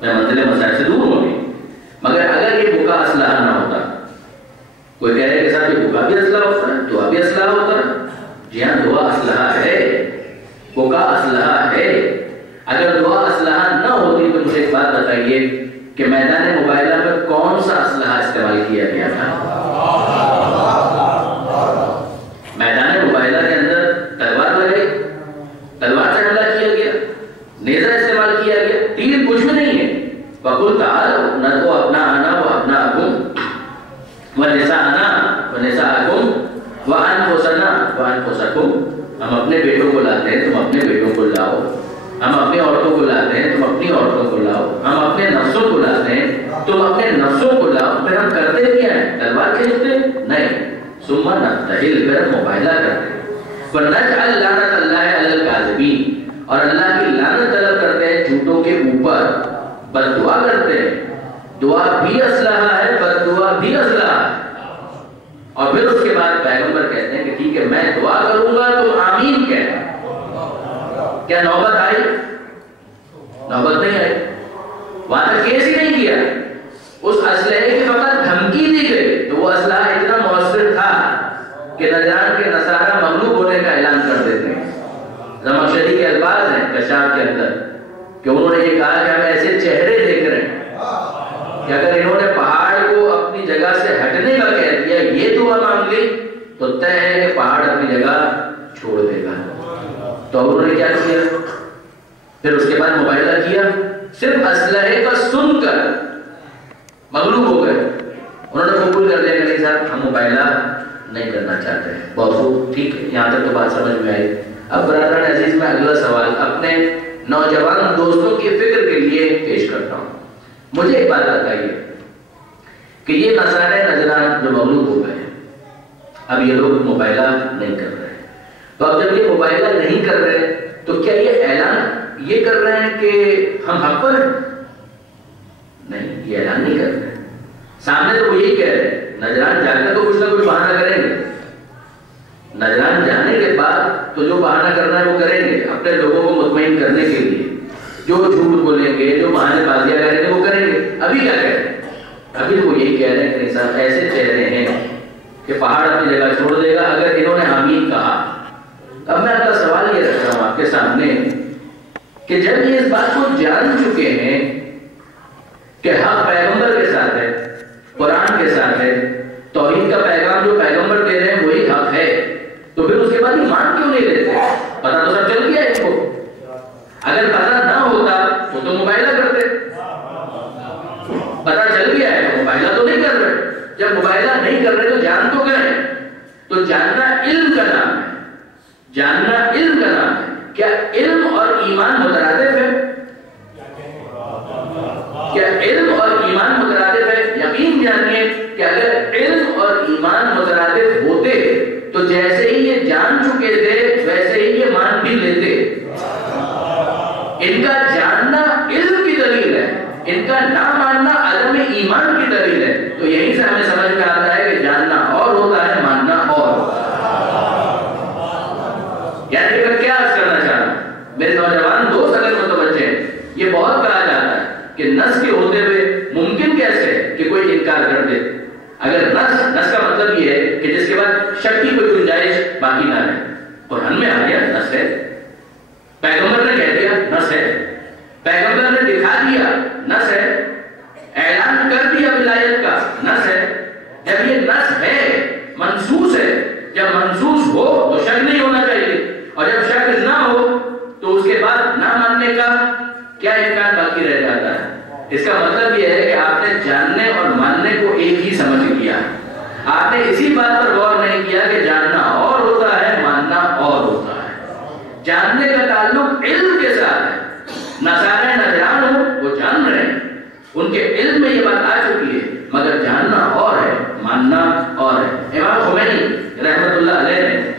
میں منزل مسائل سے دور ہوں گی، مگر اگر یہ بکا اسلحہ نہ ہوتا، کوئی کہہ رہے کہ صاحب یہ بکا بھی اسلحہ ہوتا ہے، دعا بھی اسلحہ ہوتا ہے۔ جی ہاں، دعا اسلحہ ہے، بکا اسلحہ ہے۔ اگر دعا اسلحہ نہ ہوتی تو مجھے ایک بات بتائیے کہ میدان مبارزہ میں کون سا اسلحہ استعمال کیا گیا تھا؟ میدان مبارزہ کے اندر تلوار لگائی، تلوار سے حملہ کیا گیا، نیزہ استعمال کیا گیا، تیر کچھ بھی نہیں ہے۔ فَقُلْ تَعَالَوْا نَدْعُ أَبْنَاءَنَا وَأَبْنَاءَكُمْ وَنِسَاءَنَا وَنِسَاءَكُمْ وَأَنفُسَنَا وَأَنفُسَكُمْ، ہم اپنے بیٹوں کو لاتے ہیں، تم اپنے بیٹوں کو لاؤ، ہم اپنی عورتوں کو لاتے ہیں، تم اپنی عورتوں کو لاؤ، ہم اپنے نفسوں کو لاتے ہیں، تم اپنے نفسوں کو لاؤ۔ پھر ہم کرتے کیا ہیں؟ تلوار کھینچتے نہیں، ثم نبتہل، پھر ہم مباہلہ کرتے ہیں۔ وَنَجْعَلْ لَعْنَتَ اللَّهِ عَلَى الْكَاذِبِينَ، اور اللہ کی لعنت طلب کرتے ہیں جھوٹوں کے اوپر، بد دعا کرتے ہیں۔ دعا بھی اسلحہ ہے، بد دعا بھی اسلحہ ہے۔ اور پھر اس کے بعد پیغمبر کہتے ہیں کہ ٹھیک ہے میں دعا کروں گا تم آمین کہنا۔ کیا نوبت آئی؟ نوبت نہیں آئی، وہاں تک کیس ہی نہیں کیا، اس اسلحے کی فقط دھمکی دی گئی۔ تو وہ اسلحہ اتنا مؤثر تھا کہ نجران کے نصارہ مغلوب ہونے کا اعلان کر دیتے ہیں۔ زمخشری کے الفاظ ہیں کشاف کے اندر کہ انہوں نے یہ کہا کہ ہم ایسے چہرے دیکھ رہے ہیں کہ اگر انہوں نے پہاڑ کو اپنی جگہ سے ہٹنے کا کہہ دیا، یہ دعا مانگ لی، تو طے ہے کہ پہاڑ اپنی جگہ چھوڑ دے گا۔ تو انہوں نے کیا کیا؟ پھر اس کے بعد مباہلہ کیا، صرف اسلحے کا سن کر مغلوب ہو گئے۔ انہوں نے قبول کر لیا کہ نہیں صاحب ہم مباہلہ نہیں کرنا چاہتے ہیں۔ بہت خوب، ٹھیک ہے، یہاں تک تو بات سمجھ میں آئی۔ اب برادران عزیز میں اگلا سوال اپنے نوجوان دوستوں کی فکر کے لیے پیش کرتا ہوں۔ مجھے ایک بات بتائیے کہ یہ نصارے نجران جو مغلوب ہو گئے ہیں، اب یہ لوگ مباہلہ نہیں کر رہے، تو اب جب یہ مباہلہ نہیں کر رہے تو کیا یہ اعلان یہ کر رہے ہیں کہ ہم حق پر ہیں؟ نہیں، یہ اعلان نہیں کر رہے، سامنے تو وہ یہی کہہ رہے ہیں۔ نجران جا کر تو کچھ نہ کچھ بہانہ کریں گے، نجران جانے کے بعد تو جو بہانہ کرنا ہے وہ کریں گے اپنے لوگوں کو مطمئن کرنے کے لیے، جو جھوٹ بولیں گے، جو بہانے بازیاں کریں گے وہ کریں گے۔ ابھی کیا کہہ رہے ہیں؟ ابھی وہ یہی کہہ رہے ہیں کہ صاحب ایسے چہرے ہیں کہ پہاڑ اپنی جگہ چھوڑ دے گا اگر انہوں نے آمین کہا۔ اب میں اپنا سوال یہ رکھ رہا ہوں آپ کے سامنے کہ جب یہ اس بات کو جان چکے ہیں کہ حق پیغمبر کے ساتھ ہے، قرآن کے ساتھ ہے، توحید کا پیغام جو پیغمبر دے رہے ہیں وہی حق ہے، تو پھر اس کے بعد ایمان کیوں نہیں لیتے؟ پتہ تو سب چل گیا ان کو. اگر پتہ نہ ہوتا تو مباہلہ کرتے. پتہ چل گیا ہے تو مباہلہ تو نہیں کر رہے. جب مباہلہ نہیں کر رہے تو جان تو گئے. تو جاننا علم کا نام ہے. جاننا علم کا نام ہے. کیا علم اور ایمان مترادف ہے؟ کیا علم اور ایمان مترادف ہے؟ یقین جانیے کہ اگر علم اور ایمان مترادف ہوتے تو جیسے ہی یہ جان چکے تھے ویسے ہی یہ مان بھی لیتے. ان کا جاننا علم کی دلیل ہے، ان کا نہ ماننا عدم ایمان کی دلیل ہے. تو یہیں سے ہمیں سمجھ میں آتا ہے کہ جاننا اور ہوتا ہے، ماننا اور ہوتا ہے. یعنی کہ کیا عرض کرنا چاہ رہا ہوں میرے نوجوان دوست اگر متوجہ ہیں، یہ بہت کہا جاتا ہے کہ نص کے ہوتے ہوئے ممکن کیسے ہے کہ کوئی انکار کر دے. اگر نص کا مطلب یہ ہے کہ جس کے بعد شک کی کوئی گنجائش باقی نہ رہے. قرآن میں آ گیا نص ہے، پیغمبر نے کہہ دیا نص ہے، پیغمبر نے دکھا دیا نص ہے، اعلان کر دیا ولایت کا نص ہے. جب یہ نص ہے منصوص ہے، جب منصوص ہو تو شک نہیں ہونا چاہیے، اور جب شک نہ ہو تو اس کے بعد نہ ماننے کا کیا امکان باقی رہ جاتا ہے. اس کا مطلب یہ ہے کہ آپ نے جاننے اور ماننے کو ایک ہی سمجھ لیا. آپ نے اسی بات پر غور نہیں کیا کہ جاننا اور ہوتا ہے، ماننا اور ہوتا ہے. جاننے کا تعلق علم کے ساتھ ہے. نصارہ نجران ہو وہ جان رہے ہیں، ان کے علم میں یہ بات آ چکی ہے، مگر جاننا اور ہے، ماننا اور ہے. امام خمینی رحمت اللہ علیہ نے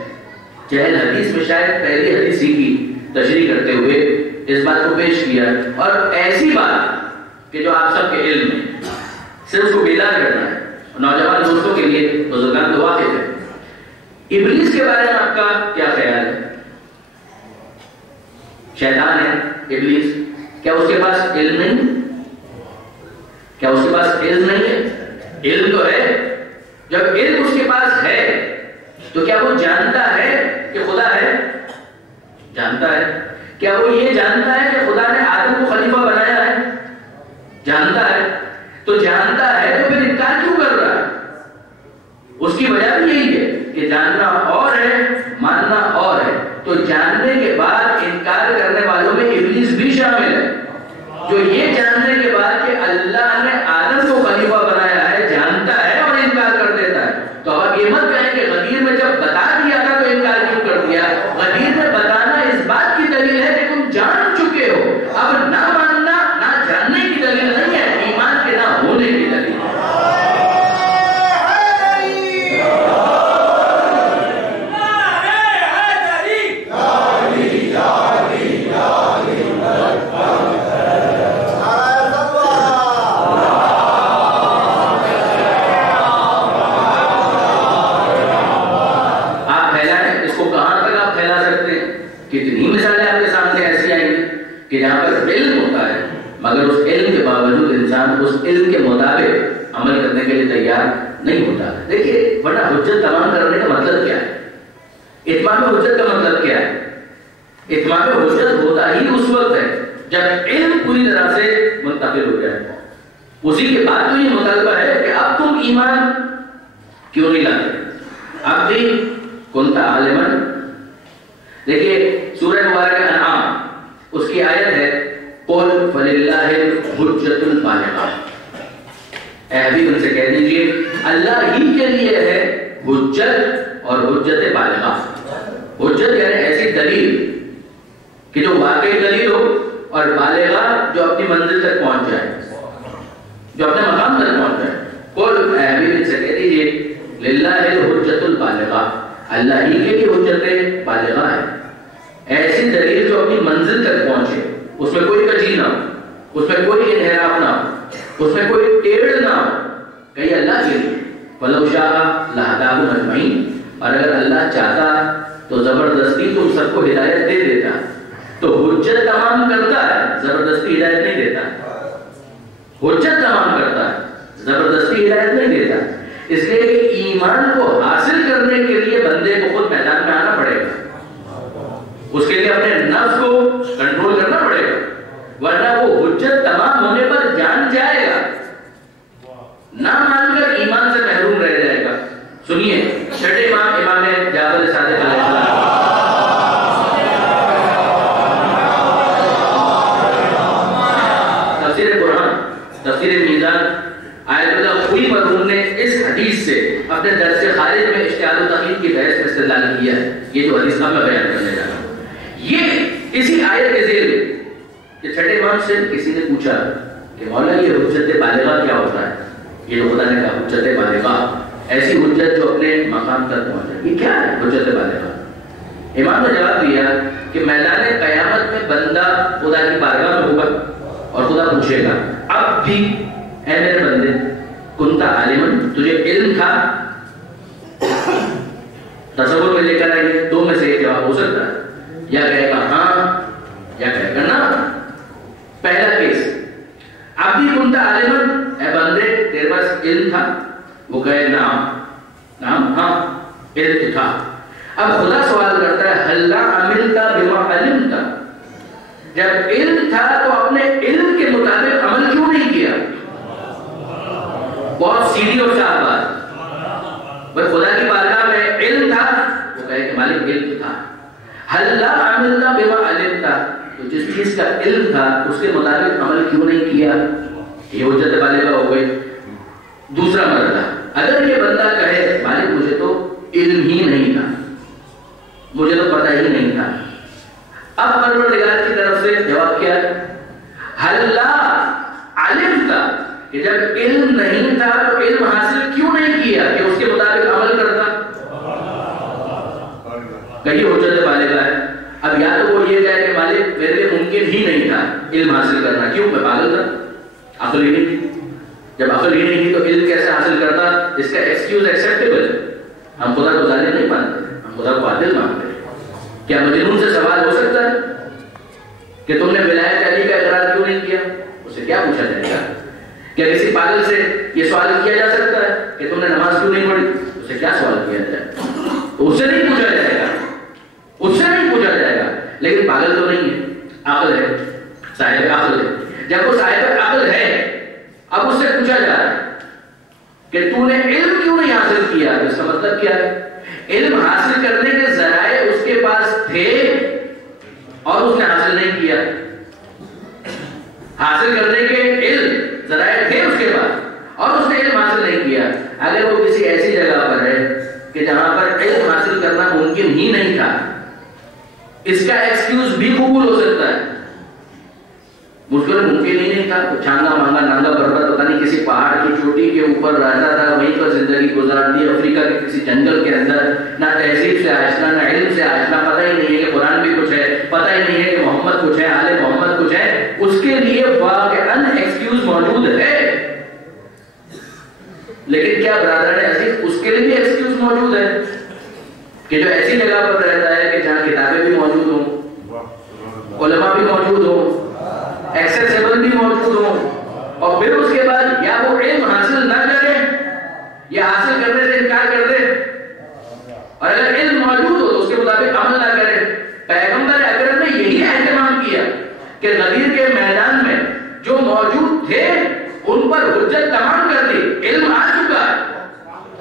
چہل حدیث میں شاید پہلی حدیث کی تشریح کرتے ہوئے اس بات کو پیش کیا، اور ایسی بات کہ جو آپ سب کے علم میں صرف اس کو بیدار کرنا ہے. نوجوان دوستوں کے لیے بزرگان تو واقف ہے. ابلیس کے بارے میں آپ کا کیا خیال ہے؟ شیطان ہے ابلیس، کیا اس کے پاس علم نہیں؟ کیا اس کے پاس علم نہیں ہے؟ علم تو ہے. جب علم اس کے پاس ہے تو کیا وہ جانتا ہے کہ خدا ہے؟ جانتا ہے. کیا وہ یہ جانتا ہے کہ خدا نے آدم کو خلیفہ بنایا ہے؟ جانتا ہے. تو جانتا ہے تو پھر انکار کیوں کر رہا ہے؟ اس کی وجہ بھی یہی ہے کہ جاننا اور ہے، ماننا اور ہے. تو جاننے کے بعد انکار کرنے والوں میں ابلیس بھی شامل ہے، جو یہ جاننے کے بعد کہ اللہ نے آدم کو خلیفہ بنایا ہے جانتا ہے اور انکار کر دیتا ہے. تو اب یہ مت کہیں کہ غدیر میں جب بتا دیا تھا تو انکار کیوں کر دیا. غدیر میں بتانا اس بات کی دلیل ہے کہ تم جان چکے ہو. اب نہ ماننا نہ جاننے کی دلیل نہیں ہے، ایمان کے نہ ہونے کی دلیل ہے. کتنی مثالیں آپ کے سامنے ایسی آئیں گی کہ جہاں پر علم ہوتا ہے مگر اس علم کے باوجود انسان اس علم کے مطابق عمل کرنے کے لیے تیار نہیں ہوتا. دیکھیے ورنہ حجت تمام کرنے کا مطلب کیا ہے؟ اتمام حجت کا مطلب کیا ہے؟ اتمام حجت ہوتا ہی اس وقت ہے جب علم پوری طرح سے منتقل ہو جائے. اسی کے بعد تو یہ مطالبہ ہے کہ اب تم ایمان کیوں نہیں لاتے؟ اب بھی کنت عالما. دیکھیے سورہ مبارکہ انعام اس کی آیت ہے قل فللہ الحجۃ البالغہ. اے حبیب ان سے کہہ دیجئے اللہ ہی کے لیے ہے حجت اور حجت بالغہ. حجت یعنی ایسی دلیل کہ جو واقعی دلیل ہو، اور بالغہ جو اپنی منزل تک پہنچ جائے، جو اپنے مقام تک پہنچ جائے. قل اے حبیب ان سے کہہ دیجئے للہ الحجۃ البالغہ، اللہ ہی کے لیے حجت بالغہ ہے. ایسی دلیل جو اپنی منزل تک پہنچے، اس میں کوئی کجی نہ ہو، اس میں کوئی انحراف نہ ہو، اس میں کوئی ٹیڑھ نہ ہو. کہیں اللہ کے لیے وَلَوْ شَاءَ لَهَدَاهُمْ أَجْمَعِينَ، اور اگر اللہ چاہتا تو زبردستی تم سب کو ہدایت دے دیتا. تو حجت تمام کرتا ہے، زبردستی ہدایت نہیں دیتا. حجت تمام کرتا ہے، زبردستی ہدایت نہیں دیتا. اس لیے کہ ایمان کو حاصل کرنے کے لیے بندے کو خود میدان میں آنا پڑے گا. اس کے لیے اپنے نفس کو کنٹرول کرنا پڑے گا، ورنہ وہ حجت تمام ہونے پر جان جائے گا، نہ مان کر ایمان سے محروم رہ جائے گا۔ سنیے چھٹے امام جعفر صادق علیہ السلام، تفسیر قرآن، تفسیر میزان، آیت اللہ خوئی مرحوم نے اس حدیث سے اپنے درس خارج میں اشتعال و تقید کی بحث میں استدلال کیا ہے۔ یہ جو حدیث میں بیان کرنے جا رہا ہوں، یہ اسی آیت کے ذیل کہ چھٹے امام سے کسی نے پوچھا کہ مولا یہ حجت بالغہ کیا ہوتا ہے؟ یہ جو خدا نے کہا حجت بالغہ، ایسی حجت جو اپنے مقام تک پہنچے، یہ کیا ہے حجت بالغہ؟ امام نے جواب دیا کہ میدان قیامت میں بندہ خدا کی بارگاہ میں ہوگا اور خدا پوچھے گا اب بھی اے میرے بندے کنتا عالمن، تجھے علم تھا؟ تصور میں لے کر آئیے، دو میں سے ایک جواب ہو سکتا ہے، یا کہے گا ہاں یا کہے گا نہ۔ پہلا کیس، اب بھی کنتا عالمن، اے بندے تیرے پاس علم تھا؟ وہ کہے نام، نام ہاں علم تھا۔ اب خدا سوال کرتا ہے ہل عملتا بما علمتا، جب علم تھا تو اپنے علم کے مطابق عمل کیوں نہیں کیا؟ بہت سیدھی اور صاف بات، بھائی خدا کی بارگاہ میں علم تھا، وہ کہے کہ مالک علم تھا، ہل عملتا بما علمتا، تو جس چیز کا علم تھا اس کے مطابق عمل کیوں نہیں کیا؟ یہ حجت بالغہ ہو گئی۔ دوسرا مرحلہ، اگر یہ بندہ کہے مالک مجھے تو علم ہی نہیں تھا، مجھے تو پتہ ہی نہیں تھا، اب پروردگار کی طرف سے جواب کیا ہے؟ ہل علمتا، کہ جب علم نہیں تھا تو علم حاصل کیوں نہیں کیا کہ اس کے مطابق عمل کرتا؟ کہیں حجت بالغہ ہے۔ اب یا تو وہ یہ کہے کہ مالک میرے لیے ممکن ہی نہیں تھا علم حاصل کرنا، کیوں؟ میں پاگل تھا، عقل ہی نہیں تھی، جب عقل ہی نہیں تھی تو علم کیسے حاصل کرتا؟ اس کا ایکسکیوز ایکسیپٹیبل ہے، ہم خدا کو ظالم نہیں مانتے، ہم خدا کو عادل مانتے ہیں۔ کیا مجنون سے سوال ہو سکتا ہے کہ تم نے ولایت علی کا اقرار کیوں نہیں کیا؟ اسے کیا پوچھا جائے گا؟ کیا کسی پاگل سے یہ سوال کیا جا سکتا ہے کہ تم نے نماز کیوں نہیں پڑھی؟ اسے کیا سوال کیا جائے؟ اس سے نہیں پوچھا جائے گا، اس سے نہیں پوچھا جائے گا، لیکن پاگل تو نہیں ہے، عقل ہے، صاحب عقل ہے۔ جب وہ صاحب عقل ہے، اب اس سے پوچھا جا رہا ہے کہ تو نے علم کیوں نہیں حاصل کیا؟ اس کا مطلب کیا ہے؟ علم حاصل کرنے کے ذرائع اس کے پاس تھے اور اس نے حاصل نہیں کیا۔ حاصل کرنے کے علم ذرائع تھے اس کے پاس اور اس نے علم حاصل نہیں کیا۔ اگر وہ کسی ایسی جگہ پر ہے کہ جہاں پر علم حاصل کرنا ممکن ہی نہیں تھا، اس کا ایکسکیوز بھی قبول ہو سکتا ہے۔ مشکل ممکن ہی نہیں تھا، چھانگا مانگا نانگا بربا پتہ نہیں کسی پہاڑ کی چوٹی کے اوپر رہتا تھا، وہیں پر زندگی گزار دی، افریقہ کے کسی جنگل کے اندر، نہ تہذیب سے آشنا نہ علم سے آشنا، پتہ ہی نہیں ہے کہ قرآن بھی کچھ ہے، پتہ ہی نہیں ہے کہ محمد کچھ ہے، آل محمد کچھ ہے۔ اس کے لیے واقعاً ایکسکیوز موجود ہے، لیکن کیا برادران عزیز اس کے لیے بھی ایکسکیوز موجود ہے کہ جو ایسی جگہ پر رہتا ہے کہ جہاں کتابیں بھی موجود ہوں، علماء بھی موجود ہوں، ایکسیسیبل بھی موجود ہوں، اور پھر اس کے بعد یا وہ علم حاصل نہ کرے یا حاصل کرنے سے انکار کر دے، اور اگر علم موجود ہو تو اس کے مطابق عمل نہ کرے۔ پیغمبر اکرم نے یہی اہتمام کیا کہ غدیر کے میدان میں جو موجود تھے ان پر حجت تمام کر دی، علم آ چکا ہے،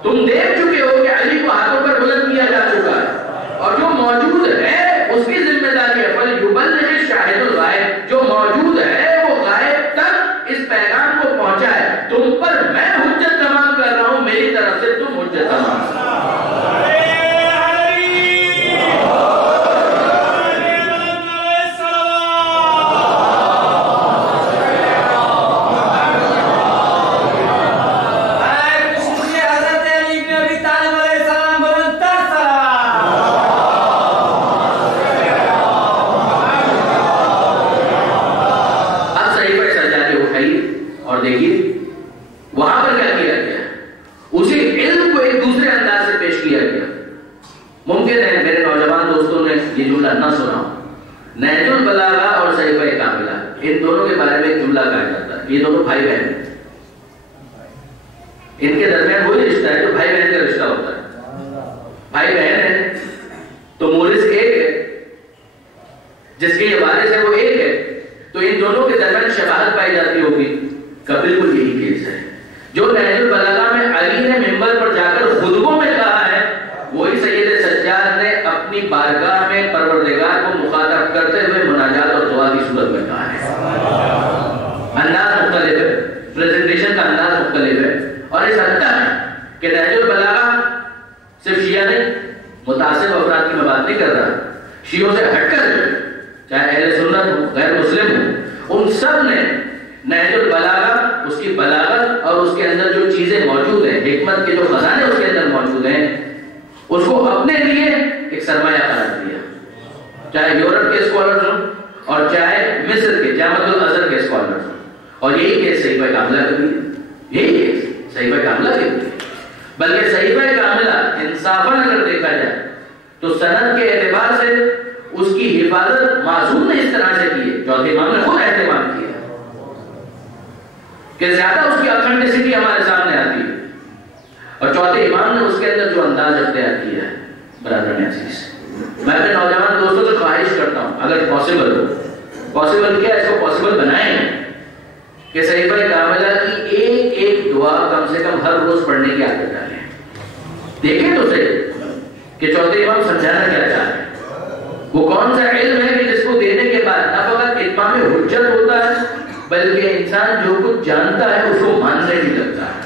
تم دیکھ چکے ہو کہ علی کو ہاتھوں پر بلند کیا جا چکا ہے، اور جو موجود ہے اس کی ذمہ داری ہے فَلْيُبَلِّغِ الشَّاهِدُ الْغَائِبَ، جو موجود ہے وہ غائب تک اس پیغام کو پہنچائے۔ تم پر میں حجت تمام کر رہا ہوں، میری طرف سے تم حجت تمام کر۔ یہ دونوں بھائی بہن ہیں، ان کے درمیان وہی رشتہ ہے جو بھائی بہن کا رشتہ ہوتا ہے۔ بھائی بہن ہے تو مورث ایک ہے، جس کے یہ وارث ہے وہ ایک ہے، تو ان دونوں کے درمیان شباہت پائی جاتی ہوگی، کا بالکل یہی کیس ہے۔ جو نہج البلاغہ میں علی نے ممبر پر جا کر خطبوں میں کہا ہے، وہی سید سجاد نے اپنی بارگاہ میں پروردگار کو مخاطب کرتے ہوئے مناجات اور دعا کی صورت میں کہا ہے۔ انداز مختلف ہے، پریزنٹیشن کا انداز مختلف ہے، اور اس حد تک کہ نہج البلاغہ صرف شیعہ نہیں، متعصب افراد کی میں بات نہیں کر رہا، شیعوں سے ہٹ کر چاہے اہل سنت ہو، غیر مسلم ہو، ان سب نے نہج البلاغہ، اس کی بلاغت اور اس کے اندر جو چیزیں موجود ہیں، حکمت کے جو خزانے اس کے اندر موجود ہیں، اس کو اپنے لیے ایک سرمایہ قرار دیا، چاہے یورپ کے اسکالرز ہوں اور چاہے مصر کے جامعۃ الازہر کے اسکالرز ہوں۔ اور یہی کیس صحیفہ کاملہ کے لیے، یہی کیس صحیفہ کاملہ کے لیے، بلکہ صحیفہ کاملہ انصافاً اگر دیکھا جائے تو سند کے اعتبار سے اس کی حفاظت معصوم نے اس طرح سے کی ہے، چوتھے امام نے خود اہتمام کیا کہ زیادہ اس کی اتھینٹسٹی ہمارے سامنے آتی ہے، اور چوتھے امام نے اس کے اندر جو انداز اختیار کیا ہے۔ برادران عزیز، میں اپنے نوجوان دوستوں سے خواہش کرتا ہوں، اگر پاسبل ہو، پاسبل کیا اس کو پاسبل بنائیں کہ صحیفہ کاملہ کی ایک ایک دعا کم سے کم ہر روز پڑھنے کی عادت ڈالیں۔ دیکھیں تو صحیح کہ چوتھے امام سمجھانا کیا چاہ رہے ہیں، وہ کون سا علم ہے کہ جس کو دینے کے بعد نہ فقط اتمام حجت ہوتا ہے بلکہ انسان جو کچھ جانتا ہے اس کو ماننے بھی لگتا ہے۔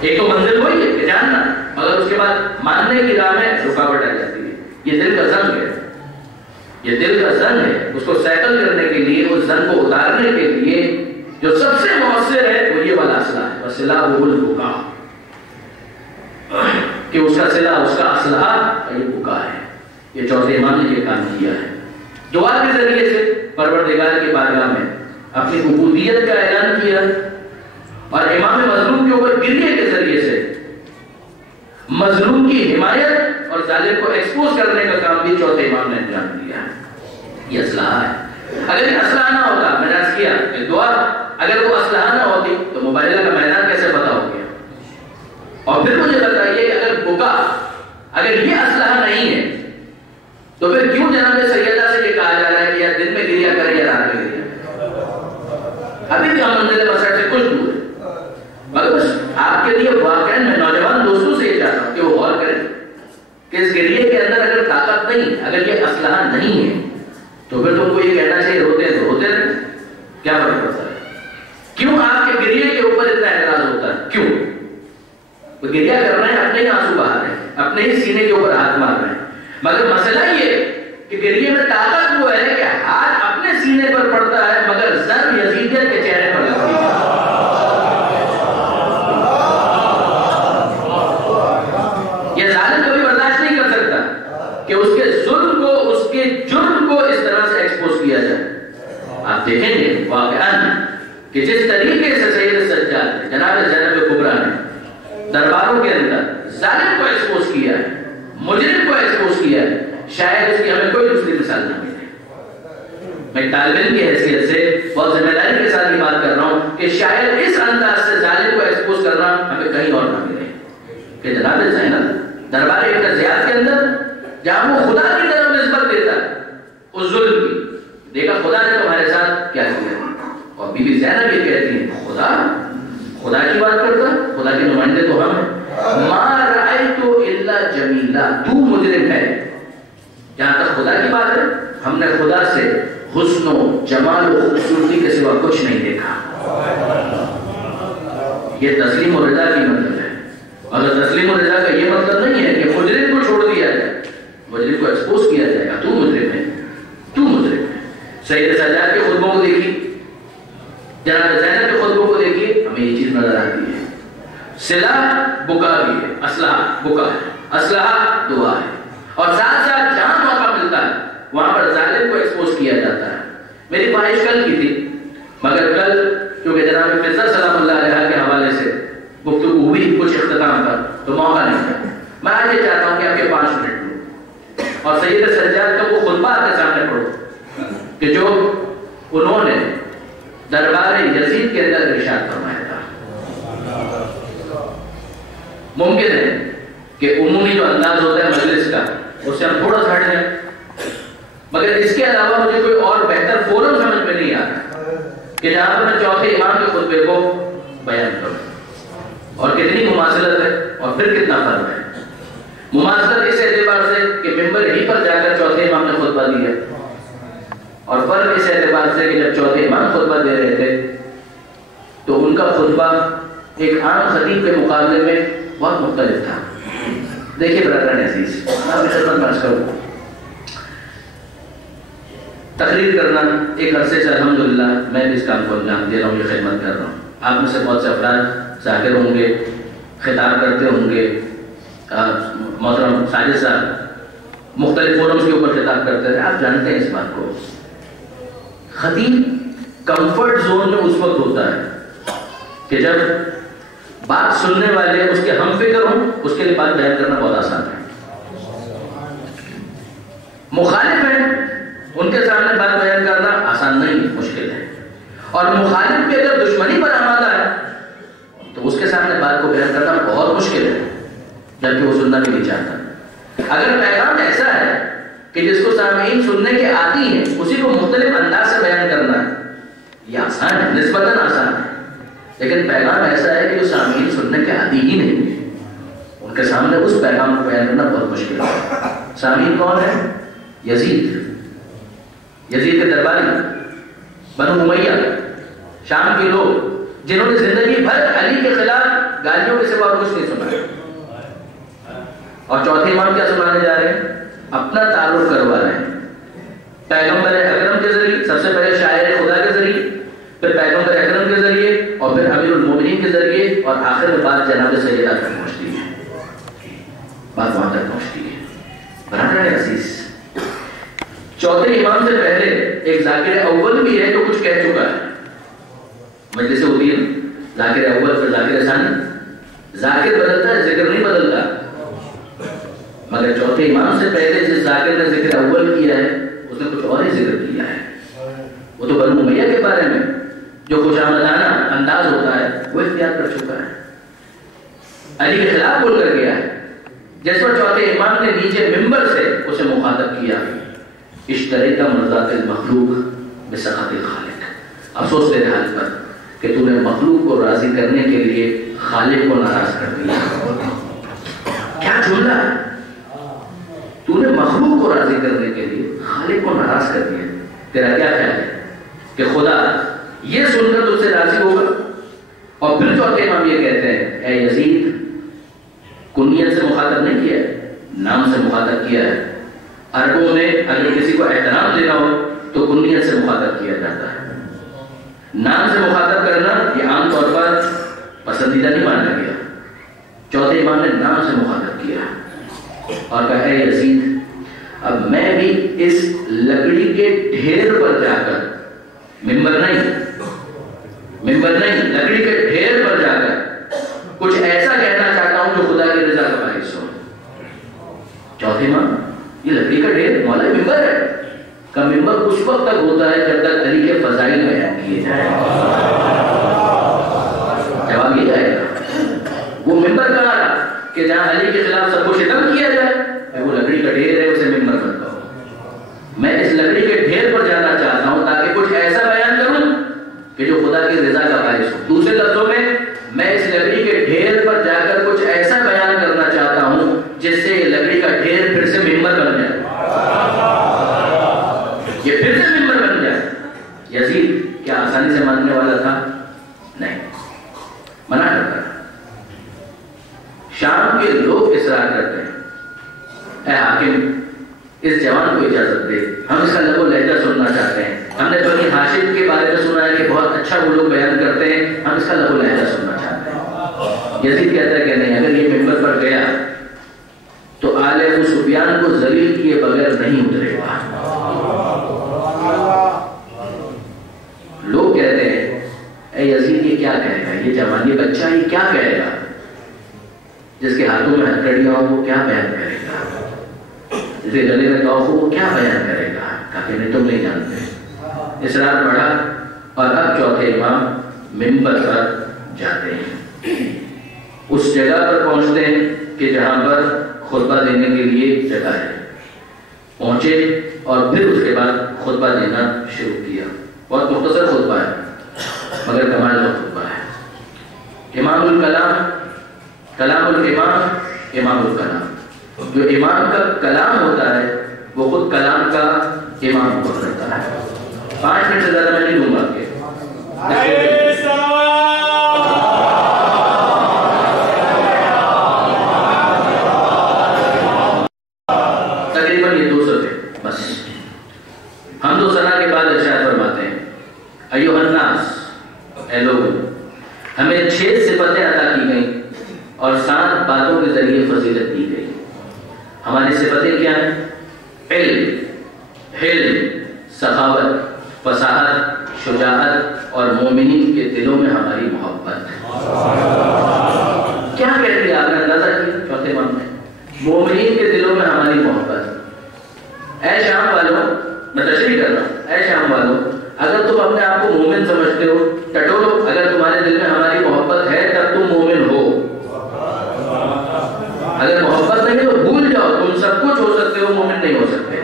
ایک تو منزل وہی ہے کہ جاننا، مگر اس کے بعد ماننے کی راہ میں رکاوٹ آ جاتی ہے۔ یہ دل کا زنگ ہے، یہ دل کا زنگ ہے، اس کو سیکل کرنے کے لیے، اس زنگ کو اتارنے کے لیے جو سب سے مؤثر ہے وہ یہ والا اسلحہ ہے، وَسِلَاهُ الْبُكَاءُ، کہ اس کا صلہ، اس کا اسلحہ یہ بکا ہے۔ یہ چوتھے امام نے یہ کام کیا ہے، دعا کے ذریعے سے پروردگار کی بارگاہ میں اپنی عبودیت کا اعلان کیا، اور امام مظلوم کے اوپر گریے کے ذریعے سے مظلوم کی حمایت اور ظالم کو ایکسپوز کرنے کا کام بھی چوتھے امام نے انجام دیا۔ یہ اسلحہ ہے۔ اگر یہ اسلحہ نہ ہوتا، میں نے عرض کیا کہ دعا اگر وہ اسلحہ نہ ہوتی تو مبارزہ کا میدان کیسے پتا ہو گیا؟ اور پھر مجھے بتائیے اگر بکا، اگر یہ اسلحہ نہیں ہے تو پھر کیوں جناب سیدہ سے یہ کہا جا رہا ہے کہ یا دن میں گریا کرے یا رات میں گریا؟ ابھی بھی ہم منزل مسجد سے کچھ دور ہے، مگر بس آپ کے لیے واقعا میں نوجوان دوستوں سے یہ چاہتا ہوں کہ وہ غور کریں کہ اس گریے کے اندر اگر طاقت نہیں، اگر یہ اسلحہ نہیں ہے تو پھر تم کو یہ کہنا چاہیے روتے ہیں تو روتے رہے، کیا فرق پڑتا ہے؟ کیوں آپ کے گریے کے اوپر اتنا اعتراض ہوتا ہے؟ کیوں؟ وہ گریا کر رہے ہیں، اپنے ہی آنسو بہا رہے ہیں، اپنے ہی سینے کے اوپر ہاتھ مار رہے ہیں، مگر مسئلہ یہ کہ گریے میں طاقت وہ ہے کہ ہاتھ اپنے سینے پر پڑتا ہے مگر زن یزیدیت کے چہرے پر لگتی ہے۔ یہ ظالم کبھی برداشت نہیں کر سکتا کہ اس کے ظلم کو، اس کے جرم کو اس طرح سے ایکسپوز کیا جائے۔ آپ دیکھیں گے واقعاً کہ جس طریقے سے سید سجاد جناب زینب کبریٰ نے درباروں کے اندر ظالم کو ایکسپوز کیا ہے، مجرم کو ایکسپوز کیا ہے، شاید اس کی ہمیں کوئی دوسری مثال نہ ملے۔ میں طالب علم کی حیثیت سے بہت ذمہ داری کے ساتھ یہ بات کر رہا ہوں کہ شاید اس انداز سے ظالم کو ایکسپوز کرنا ہمیں کہیں اور نہ ملے کہ جناب زینب دربار ابن زیاد کے اندر جہاں وہ خدا کی طرف نسبت دیتا ہے اس ظلم کی، دیکھا خدا نے تمہارے ساتھ کیا کیا، اور بی بی زینب یہ کہتی ہیں خدا کی بات کرتا، خدا کے نمائندے تو ہم ہیں، ما رأیت الا جمیلا، تو مجرم ہے۔ جہاں تک خدا کی بات ہے، ہم نے خدا سے حسن و جمال و خوبصورتی کے سوا کچھ نہیں دیکھا۔ یہ تسلیم و رضا کی مطلب ہے، اگر تسلیم و رضا کا یہ مطلب نہیں ہے کہ مجرم کو چھوڑ دیا جائے، مجرم کو ایکسپوز کیا جائے گا، تو مجرم ہے، تو مجرم ہے۔ سید سجاد کے خطبوں کو دیکھیے، جناب زینب کے خطبوں کو دیکھیے، ہمیں یہ چیز نظر آتی ہے۔ سلاح بکا بھی ہے، اسلحہ بکا ہے، اسلحہ دعا ہے، اور ساتھ ساتھ جہاں موقع ملتا ہے وہاں پر ظالم کو ایکسپوز کیا جاتا ہے۔ میری خواہش کل کی تھی، مگر کل کیونکہ جناب فضل سلام اللہ علیہ کے حوالے سے گفتگو ہوئی کچھ اختتام پر تو موقع نہیں تھا۔ میں آج یہ چاہتا ہوں کہ آپ کے 5 منٹ لوں اور سید سجاد کا وہ خطبہ آپ کے سامنے پڑھو کہ جو انہوں نے دربار یزید کے اندر ارشاد فرمایا تھا۔ ممکن ہے کہ عمومی جو انداز ہوتا ہے مجلس کا اس سے ہم تھوڑا سا ہٹ جائیں، مگر اس کے علاوہ مجھے کوئی اور بہتر فورم سمجھ میں نہیں آتا کہ جہاں پر میں چوتھے امام کے خطبے کو بیان کروں. اور کتنی مماثلت ہے اور پھر کتنا فرق ہے. مماثلت اس اعتبار سے کہ ممبر ہی پر جا کر چوتھے امام نے خطبہ دیا، اور فرق اس اعتبار سے کہ جب چوتھے امام خطبہ دے رہے تھے تو ان کا خطبہ ایک عام خطیب کے مقابلے میں بہت مختلف تھا. دیکھیے برادران عزیز، آپ خدمت میں عرض کروں، تقریر کرنا ایک عرصے سے الحمدللہ میں بھی اس کام کو انجام دے رہا ہوں، یہ خدمت کر رہا ہوں. آپ میں سے بہت سے افراد ظاہر ہوں گے، خطاب کرتے ہوں گے. محترم ساجد صاحب مختلف فورمز کے اوپر خطاب کرتے رہے، آپ جانتے ہیں اس بات کو. خطیب کمفرٹ زون میں اس وقت ہوتا ہے کہ جب بات سننے والے اس کے ہم فکر ہوں، اس کے لیے بات بیان کرنا بہت آسان ہے. مخالف ہیں، ان کے سامنے بات بیان کرنا آسان نہیں، مشکل ہے. اور مخالف کے اگر دشمنی پر آمادہ ہے تو اس کے سامنے بات کو بیان کرنا بہت مشکل ہے، جبکہ وہ سننا بھی نہیں چاہتا. اگر پیغام ایسا ہے کہ جس کو سامعین سننے کے عادی ہیں، اسی کو مختلف انداز سے بیان کرنا ہے، یہ آسان ہے، نسبتاً آسان ہے. لیکن پیغام ایسا ہے کہ جو سامعین سننے کے عادی ہی نہیں، ان کے سامنے اس پیغام کو بیان کرنا بہت مشکل ہے. سامعین کون ہے؟ یزید کے درباری، بنو امیہ، شام کے لوگ جنہوں نے زندگی بھر علی کے خلاف گالیوں کے سوا کچھ نہیں سنا. اور چوتھے امام کیا سنانے جا رہے ہیں؟ اپنا تعارف کروا رہے ہیں پیغمبر اکرم کے ذریعے، سب سے پہلے شاعر خدا کے ذریعے، پھر پیغمبر اکرم کے ذریعے، اور پھر امیر المومنین کے ذریعے، اور آخر میں بات جناب سیدہ تک پہنچتی ہے. بات وہاں تک پہنچتی ہے. برادران عزیز، چوتھے امام سے پہلے ایک ذاکر اول بھی ہے جو کچھ کہہ چکا ہے. مجلس ہوتی ہے ذاکر اول پھر ذاکر ثانی، ذاکر بدلتا ہے، ذکر نہیں بدلتا. مگر چوتھے امام سے پہلے جس ذاکر نے ذکر اول کیا ہے اس نے کچھ اور ہی ذکر کیا ہے. وہ تو بنو امیہ کے بارے میں جو خوش آمدانہ انداز ہوتا ہے وہ اختیار کر چکا ہے، علی کے خلاف بول کر گیا ہے. جس پر چوتھے امام نے نیچے ممبر سے اسے مخاطب کیا، اشتریت مرضات المخلوق بسخط الخالق. افسوس تیرے حال پر کہ تو نے مخلوق کو راضی کرنے کے لیے خالق کو ناراض کر دیا. کیا جملہ ہے! تو نے مخلوق کو راضی کرنے کے لیے خالق کو ناراض کر دیا. تیرا کیا خیال ہے کہ خدا یہ سن کر تجھ سے راضی ہوگا؟ اور پھر چوتھے امام یہ کہتے ہیں، اے یزید، کنیت سے مخاطب نہیں کیا ہے، نام سے مخاطب کیا ہے. عربوں میں اگر کسی کو احترام دینا ہو تو کنیت سے مخاطب کیا جاتا ہے. نام سے مخاطب کرنا یہ عام طور پر پسندیدہ نہیں مانا گیا. چوتھے امام نے نام سے مخاطب کیا اور کہا، اے یزید، اب میں بھی اس لکڑی کے ڈھیر پر جا کر، ممبر نہیں، لکڑی کے ڈھیر پر جا کر کچھ ایسا کہنا چاہتا ہوں جو خدا کی رضا کا باعث ہو. چوتھے امام، یہ لکڑی کا ڈھیر مولا ممبر ہے کا ممبر اس وقت تک ہوتا ہے جب تک علی کے فضائل بیان کیے جائیں. جواب یہ جائے گا وہ ممبر کہاں رہا کہ جہاں علی کے خلاف سب کو شتم کیا جائے؟ وہ لکڑی کا ڈھیر ہے، اسے ممبر مت کہو. میں اس لکڑی کے ڈھیر پر جانا چاہتا ہوں تاکہ کچھ ایسا بیان کروں کہ جو خدا کی رضا کا باعث ہو. دوسرے لفظوں میں اس لکڑی کے ڈھیر پر جا کر کچھ ایسا بیان کرنا چاہتا ہوں جس سے یہ لکڑی کا ڈھیر پھر سے ممبر بن جائے، یہ پھر سے ممبر بن جائے. یزید کیا آسانی سے ماننے والا تھا؟ نہیں، منع کرتا. شام کے لوگ اصرار کرتے ہیں، اے حاکم، اس جوان کو اجازت دے، ہم اس کا لب و لہجہ سننا چاہتے ہیں. ہم نے بنی ہاشم کے بارے میں سنا ہے کہ بہت اچھا وہ لوگ بیان کرتے ہیں، ہم اس کا لب و لہجہ سننا چاہتے ہیں. یزید کہتا ہے کہ نہیں، اگر یہ ممبر پر گیا تو آل ابو سفیان کو ذلیل کیے بغیر نہیں اترے گا. لوگ کہتے ہیں، اے یزید، یہ کیا کہے گا؟ یہ جوانی بچہ یہ کیا کہے گا؟ جس کے ہاتھوں میں ہتھکڑیاں ہو وہ کیا بیان کرے گا؟ جس کے گلے میں توف ہو وہ کیا بیان کرے گا؟ کہا نہیں، تم نہیں جانتے. اصرار بڑھا اور اب چوتھے امام ممبر پر جاتے ہیں. اس جگہ پر پہنچتے ہیں کہ جہاں پر خطبہ دینے کے لیے جگہ ہے. پہنچے اور پھر اس کے بعد خطبہ دینا شروع کیا. بہت مختصر خطبہ ہے مگر کمال کا خطبہ ہے. امام الکلام، کلام الامام، امام الکلام. جو امام کا کلام ہوتا ہے وہ خود کلام کا امام ہوا کرتا ہے. 5 منٹ سے زیادہ میں نہیں دوں گا کہ تقریباً یہ 200 تھے بس. ہم 2 سنہ کے بعد ارشاد فرماتے ہیں ایھا الناس، اے لوگوں، ہمیں 6 صفتیں عطا کی گئیں اور 7 باتوں کے ذریعے فضیلت دی گئی. ہماری صفتیں کیا ہیں؟ علم، حلم، سخاوت، فصاحت، شجاعت اور مومنین کے دلوں میں ہماری محبت. کیا کہتی ہے آپ نے اندازہ کیا؟ چوتھے باب میں مومنین کے دلوں میں ہماری محبت. اے شام والوں، میں تشریح کر رہا ہوں، اے شام والوں، اگر تم اپنے آپ کو مومن سمجھتے ہو ٹٹولو. اگر تمہارے دل میں ہماری محبت ہے تب تم مومن ہو. اگر محبت نہیں تو بھول جاؤ، تم سب کچھ ہو سکتے ہو، مومن نہیں ہو سکتے.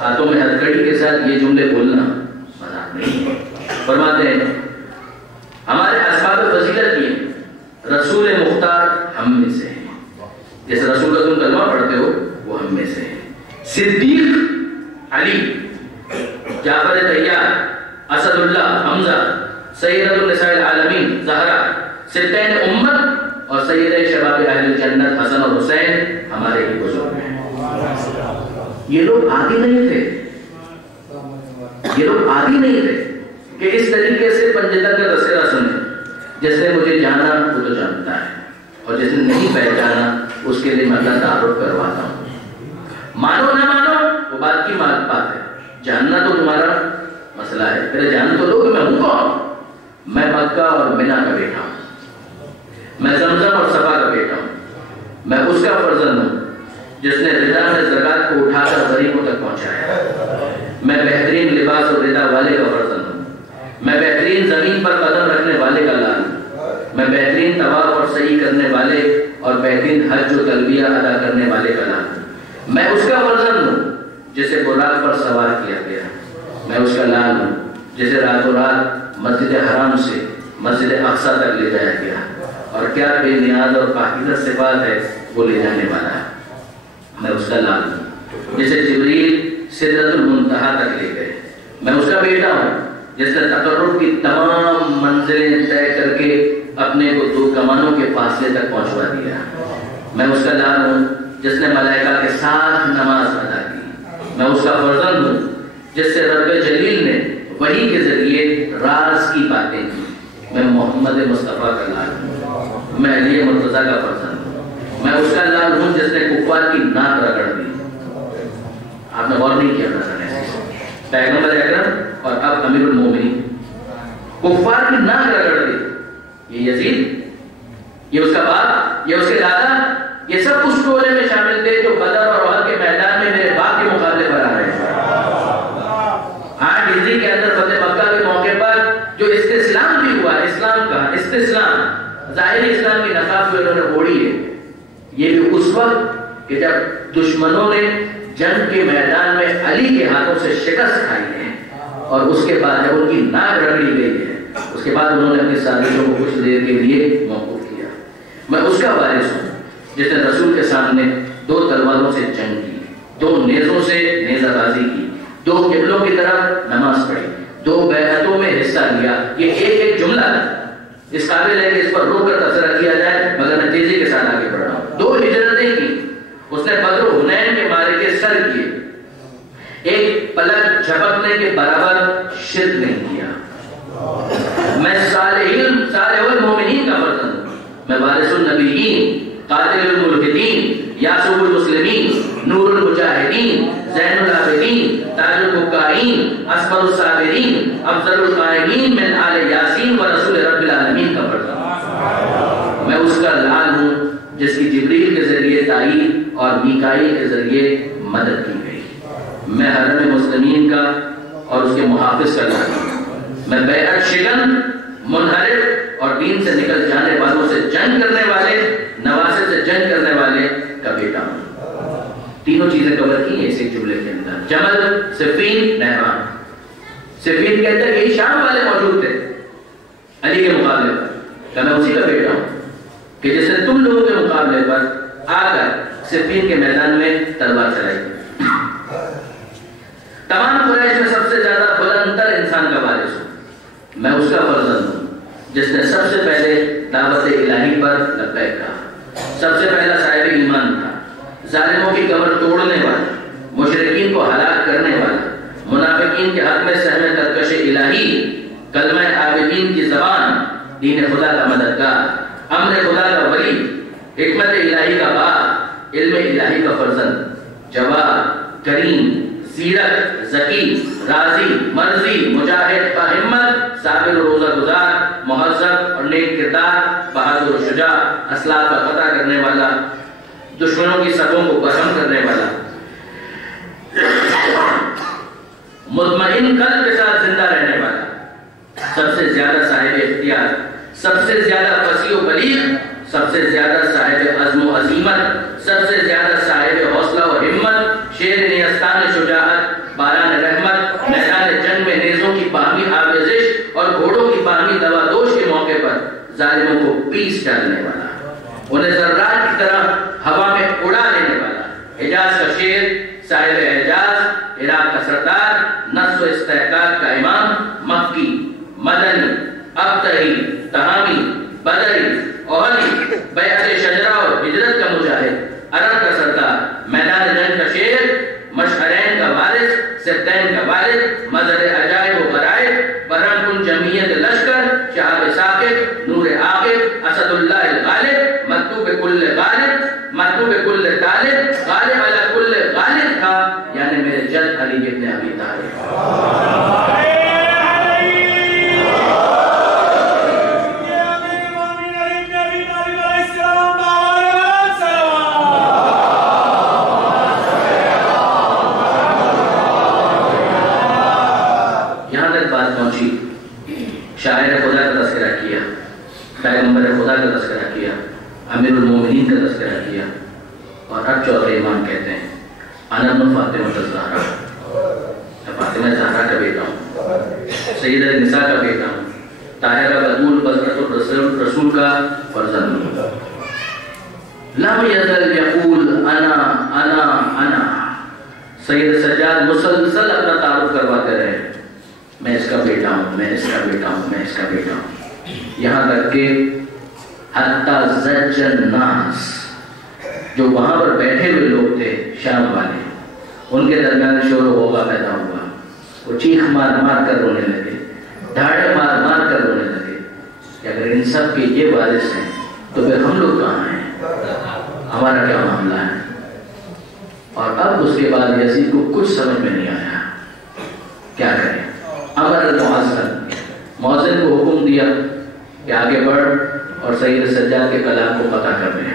ہاتھوں میں ہتھکڑی کے ساتھ یہ جملے بولنا مذاق نہیں. فرماتے ہیں ہمارے اصحاب فضیلت یہ رسول مختار ہم میں سے ہیں. جیسے رسول کا تم کلمہ پڑھتے ہو وہ ہم میں سے ہیں. صدیق علی، جعفر طیار، اسد اللہ حمزہ، سید النساء العالمین زہرا، سبطین امت اور سید شباب اہل الجنت حسن اور حسین ہمارے ہی بزرگ ہیں. یہ لوگ عادی نہیں تھے، یہ لوگ عادی نہیں تھے کہ اس طریقے سے پنجتن کا تذکرہ سنیں. جس نے مجھے جانا وہ تو جانتا ہے، اور جس نے نہیں پہچانا اس کے لیے میں اللہ تعارف کرواتا ہوں. مانو نہ مانو وہ بات کی بات ہے، جاننا تو تمہارا مسئلہ ہے. پہلے جان تو لو کہ میں ہوں کون. میں مکہ اور منا کا بیٹا ہوں، میں زمزم اور صفا کا بیٹا ہوں. میں اس کا فرزند ہوں جس نے رضا میں زکات کو اٹھا کر غریبوں تک پہنچایا. میں بہترین لباس اور رضا والے کا فرزند ہوں. میں بہترین زمین پر قدم رکھنے والے کا لال ہوں. میں بہترین طواف اور سعی کرنے والے اور بہترین حج و تلبیہ ادا کرنے والے کا لال ہوں. میں اس کا فرزند ہوں جسے براق پر سوار کیا گیا. میں اس کا لال ہوں جسے راتوں رات مسجد حرام سے مسجد اقصی تک لے جایا گیا. اور کیا بے نیاز اور پاکیزہ صفات ہے وہ لے جانے والا ہے. میں اس کا لال ہوں جسے جبریل سدرۃ المنتہا تک لے گئے. میں اس کا بیٹا ہوں جس نے تقرب کی تمام منزلیں طے کر کے اپنے کو 2 کمانوں کے فاصلے تک پہنچوا دیا. میں اس کا لال ہوں جس نے ملائکہ کے ساتھ نماز ادا کی. میں اس کا فرزند ہوں جس سے رب جلیل نے وحی کے ذریعے راز کی باتیں کی. میں محمد مصطفیٰ کا لال ہوں. میں علی مرتضیٰ کا فرزند ہوں. میں اس کا لال ہوں جس نے کفار کی ناک رگڑ دی. آپ نے غور نہیں کیا پیغمبر اکرم اور اب امیر المومنین کفار کی ناک رگڑ دی. یہ یزید، یہ اس کا باپ، یہ اس کے دادا، یہ سب اس ٹولے میں شامل تھے جو بدر اور احد کے میدان میں میرے باپ کے مقابلے پر آ رہے ہیں. آج ہجری کے اندر فتح مکہ کے موقع پر جو استسلام بھی ہوا، اسلام کا استسلام، ظاہری اسلام کی نقاب جو انہوں نے اوڑھی ہے، یہ بھی اس وقت کہ جب دشمنوں نے جنگ کے میدان میں علی کے ہاتھوں سے شکست کھائی ہے اور اس کے بعد جب ان کی ناک رگڑی گئی ہے، اس کے بعد انہوں نے اپنی سازشوں کو کچھ دیر کے لیے موقوف کیا. میں اس کا وارث ہوں جس نے رسول کے سامنے 2 تلواروں سے جنگ کی، 2 نیزوں سے نیزہ بازی کی، 2 قبلوں کی طرف نماز پڑھی، 2 بیعتوں میں حصہ لیا. یہ ایک جملہ ہے، اس قابل ہے کہ اس پر روک کر تذکرہ کیا جائے، مگر میں تیزی کے ساتھ آگے بڑھ رہا ہوں. 2 ہجرتیں کی. اس نے بدر و حنین کے معرکے سر کیے. ایک پلک جھپکنے کے برابر شرک نہیں کیا. میں صالح المومنین کا فرزند ہوں. میں وارث النبیین، قاتل الملحدین، یاسوب المسلمین، نور المجاہدین، زین العابدین، تاج البکائین، اصبر الصابرین، افضل القائمین من آل یاسین و رسول رب العالمین کا فرزند ہوں. میں اس کا لال ہوں جس کی جبریل کے ذریعے تائید اور میکائیل کے ذریعے مدد کی گئی. میں حرم مسلمین کا اور اس کے محافظ کا لال ہوں. میں بیعت شکن، منحرف اور دین سے نکل جانے والوں سے جنگ کرنے والے، نواسے سے جنگ کرنے والے کا بیٹا ہوں. تینوں چیزیں کور کی ہیں اس ایک جملے کے اندر. جمل، صفین، نہران. صفین کہتے ہیں یہی شام والے موجود تھے علی کے مقابلے پر کہ میں اسی کا بیٹا ہوں کہ جس نے تم لوگوں کے مقابلے پر آ کر صفین کے میدان میں تلوار چلائی. تمام قریش میں سب سے زیادہ بلند تر انسان کا وارث ہوں. میں اس کا فرزند ہوں جس نے سب سے پہلے دعوت الہی پر لبیک کہا. سب سے پہلا صاحب ایمان تھا. ظالموں کی کمر توڑنے والا، مشرکین کو ہلاک کرنے والا، منافقین کے حق میں سہم ترکش الہی، کلمہ عابدین کی زبان، دین خدا کا مددگار، امر خدا کا ولی، حکمت الہی کا باپ، علم الہی کا فرزند، جواد، کریم، سیرت، ذکی، راضی، مرضی، مجاہد، باہمت، صابر و روزہ گزار، مہذب اور نیک کردار، بہادر و شجاع، اسلاف کا فتح کرنے والا، دشمنوں کی صفوں کو برہم کرنے والا، مطمئن قلب کے ساتھ زندہ رہنے والا، سب سے زیادہ صاحب اختیار، سب سے زیادہ فصیح و بلیغ، سب سے زیادہ صاحب عزم و عزیمت، سب سے زیادہ صاحب حوصلہ و ہمت، شیر نیستان شجاعت، باران رحمت، میدان جنگ میں نیزوں کی باہمی آویزش اور گھوڑوں کی باہمی دوادوش کے موقع پر ظالموں کو پیس ڈالنے والا، انہیں ذرات کی طرح ہوا میں اڑا دینے والا، حجاز کا شیر، صاحب اعجاز، عراق کا سردار، نصب و استحقاق کا امام، مکی، مدنی، ابتہی، تہامی، بدری، اوہلی، بیعت شجرہ اور ہجرت کا مجاہد، عرب کا سردار، میدان جنگ کا شیر، مشہرین کا وارث، سدین کا والد، مظہر عجائب و غرائب، برہم کن جمعیت لشکر، شہاب ثاقب، نور عاقب، اسد اللہ الغالب، مطلوب کل غالب، مطلوب کل طالب، غالب علی کل غالب تھا، یعنی میرے جد علی ابن ابی طالب. شاعر خدا کا تذکرہ کیا، پیغمبر خدا کا تذکرہ کیا، امیر المومنین کا تذکرہ کیا، اور اب چوتھا ایمان کہتے ہیں انا ابن فاطمہ الزہرا، میں فاطمہ زہرا کا بیٹا ہوں، سید النساء کا بیٹا ہوں، طاہرہ بتول بذرۃ الرسول کا فرزند ہوں. لم یزل یقول انا انا انا. سید سجاد مسلسل اپنا تعارف کرواتے رہے، میں اس کا بیٹا ہوں، میں اس کا بیٹا ہوں، میں اس کا بیٹا ہوں، یہاں تک کہ حتی زج الناس، جو وہاں پر بیٹھے ہوئے لوگ تھے شام والے، ان کے درمیان شور و غوغا پیدا ہوا. وہ چیخ مار مار کر رونے لگے، دھاڑے مار مار کر رونے لگے کہ اگر ان سب کے یہ وارث ہیں تو پھر ہم لوگ کہاں ہیں، ہمارا کیا معاملہ ہے. اور اب اس کے بعد یزید کو کچھ سمجھ میں نہیں آیا کیا کریں. امر المؤذن، مؤذن کو حکم دیا کہ آگے بڑھ اور سید سجاد کے کلام کو قطع کر دیں.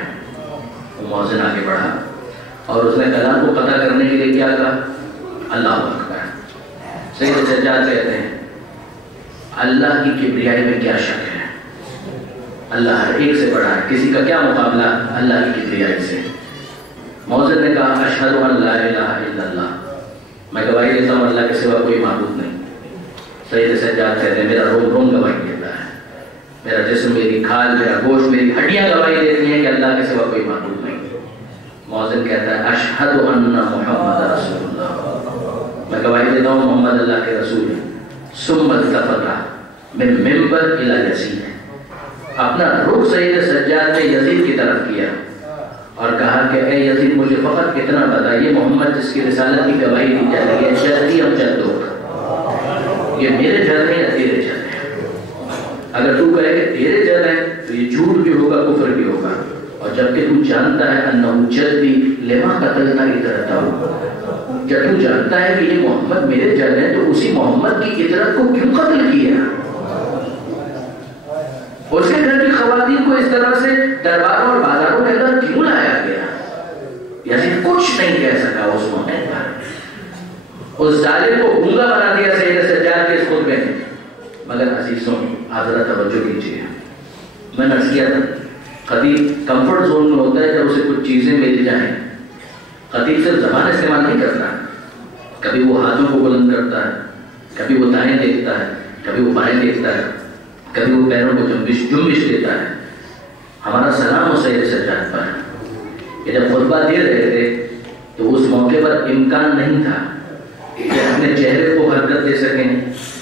وہ مؤذن آگے بڑھا اور اس نے کلام کو قطع کرنے کے لیے کیا کہا، اللہ اکبر. سید سجاد کہتے ہیں اللہ کی کبریائی میں کیا شک ہے، اللہ ہر ایک سے بڑا ہے، کسی کا کیا مقابلہ اللہ کی کبریائی سے. مؤذن نے کہا اشہد ان لا الہ الا اللہ، میں گواہی دیتا ہوں اللہ کے سوا کوئی معبود نہیں. سید سجاد کہتے ہیں میرا روم روم گواہی دیتا ہے، میرا جسم، میری کھال، میرا گوشت، میری ہڈیاں گواہی دیتی ہیں کہ اللہ کے سوا کوئی معبود نہیں. مؤذن کہتا ہے اشہد ان محمد رسول اللہ، میں گواہی دیتا ہوں محمد اللہ کے رسول ہیں. ثم التفت من منبر الی یزید، اپنا رخ سید سجاد نے یزید کی طرف کیا اور کہا کہ اے یزید مجھے فقط اتنا بتائیے، محمد جس کی رسالت کی گواہی دی جا رہی ہے، جدی ہم جدو، یہ میرے جد ہے یا تیرے جد ہے؟ اگر تو کہے کہ تیرے جد ہے تو یہ جھوٹ بھی ہوگا، کفر بھی ہوگا. اور جبکہ تو جانتا ہے انہو جدی لما قتلتا اطرتہ، جب تو جانتا ہے کہ یہ محمد میرے جد ہے تو اسی محمد کی اطرت کو کیوں قتل کیا؟ اس کے گھر کی خواتین کو اس طرح سے درباروں اور بازاروں کے اندر کیوں لایا گیا؟ یزید کچھ نہیں کہہ سکا اس موقع پر. اس ظالم کو گونگا بنا دیا سید سجاد کے اس خطبے میں. مگر عزیزوں آپ ذرا توجہ کیجیے، میں نے عرض کیا تھا خطیب کمفرٹ زون میں ہوتا ہے جب اسے کچھ چیزیں مل جائیں خطیب صرف زبان استعمال نہیں کرتا ہے، کبھی وہ ہاتھوں کو بلند کرتا ہے، کبھی وہ دائیں دیکھتا ہے، کبھی وہ بائیں دیکھتا ہے، کبھی وہ پیروں کو جنبش دیتا ہے۔ ہمارا سلام و سید سجاد پر کہ جب خطبہ دے رہے تھے تو اس موقع پر امکان نہیں تھا کہ اپنے چہرے کو حرکت دے سکیں،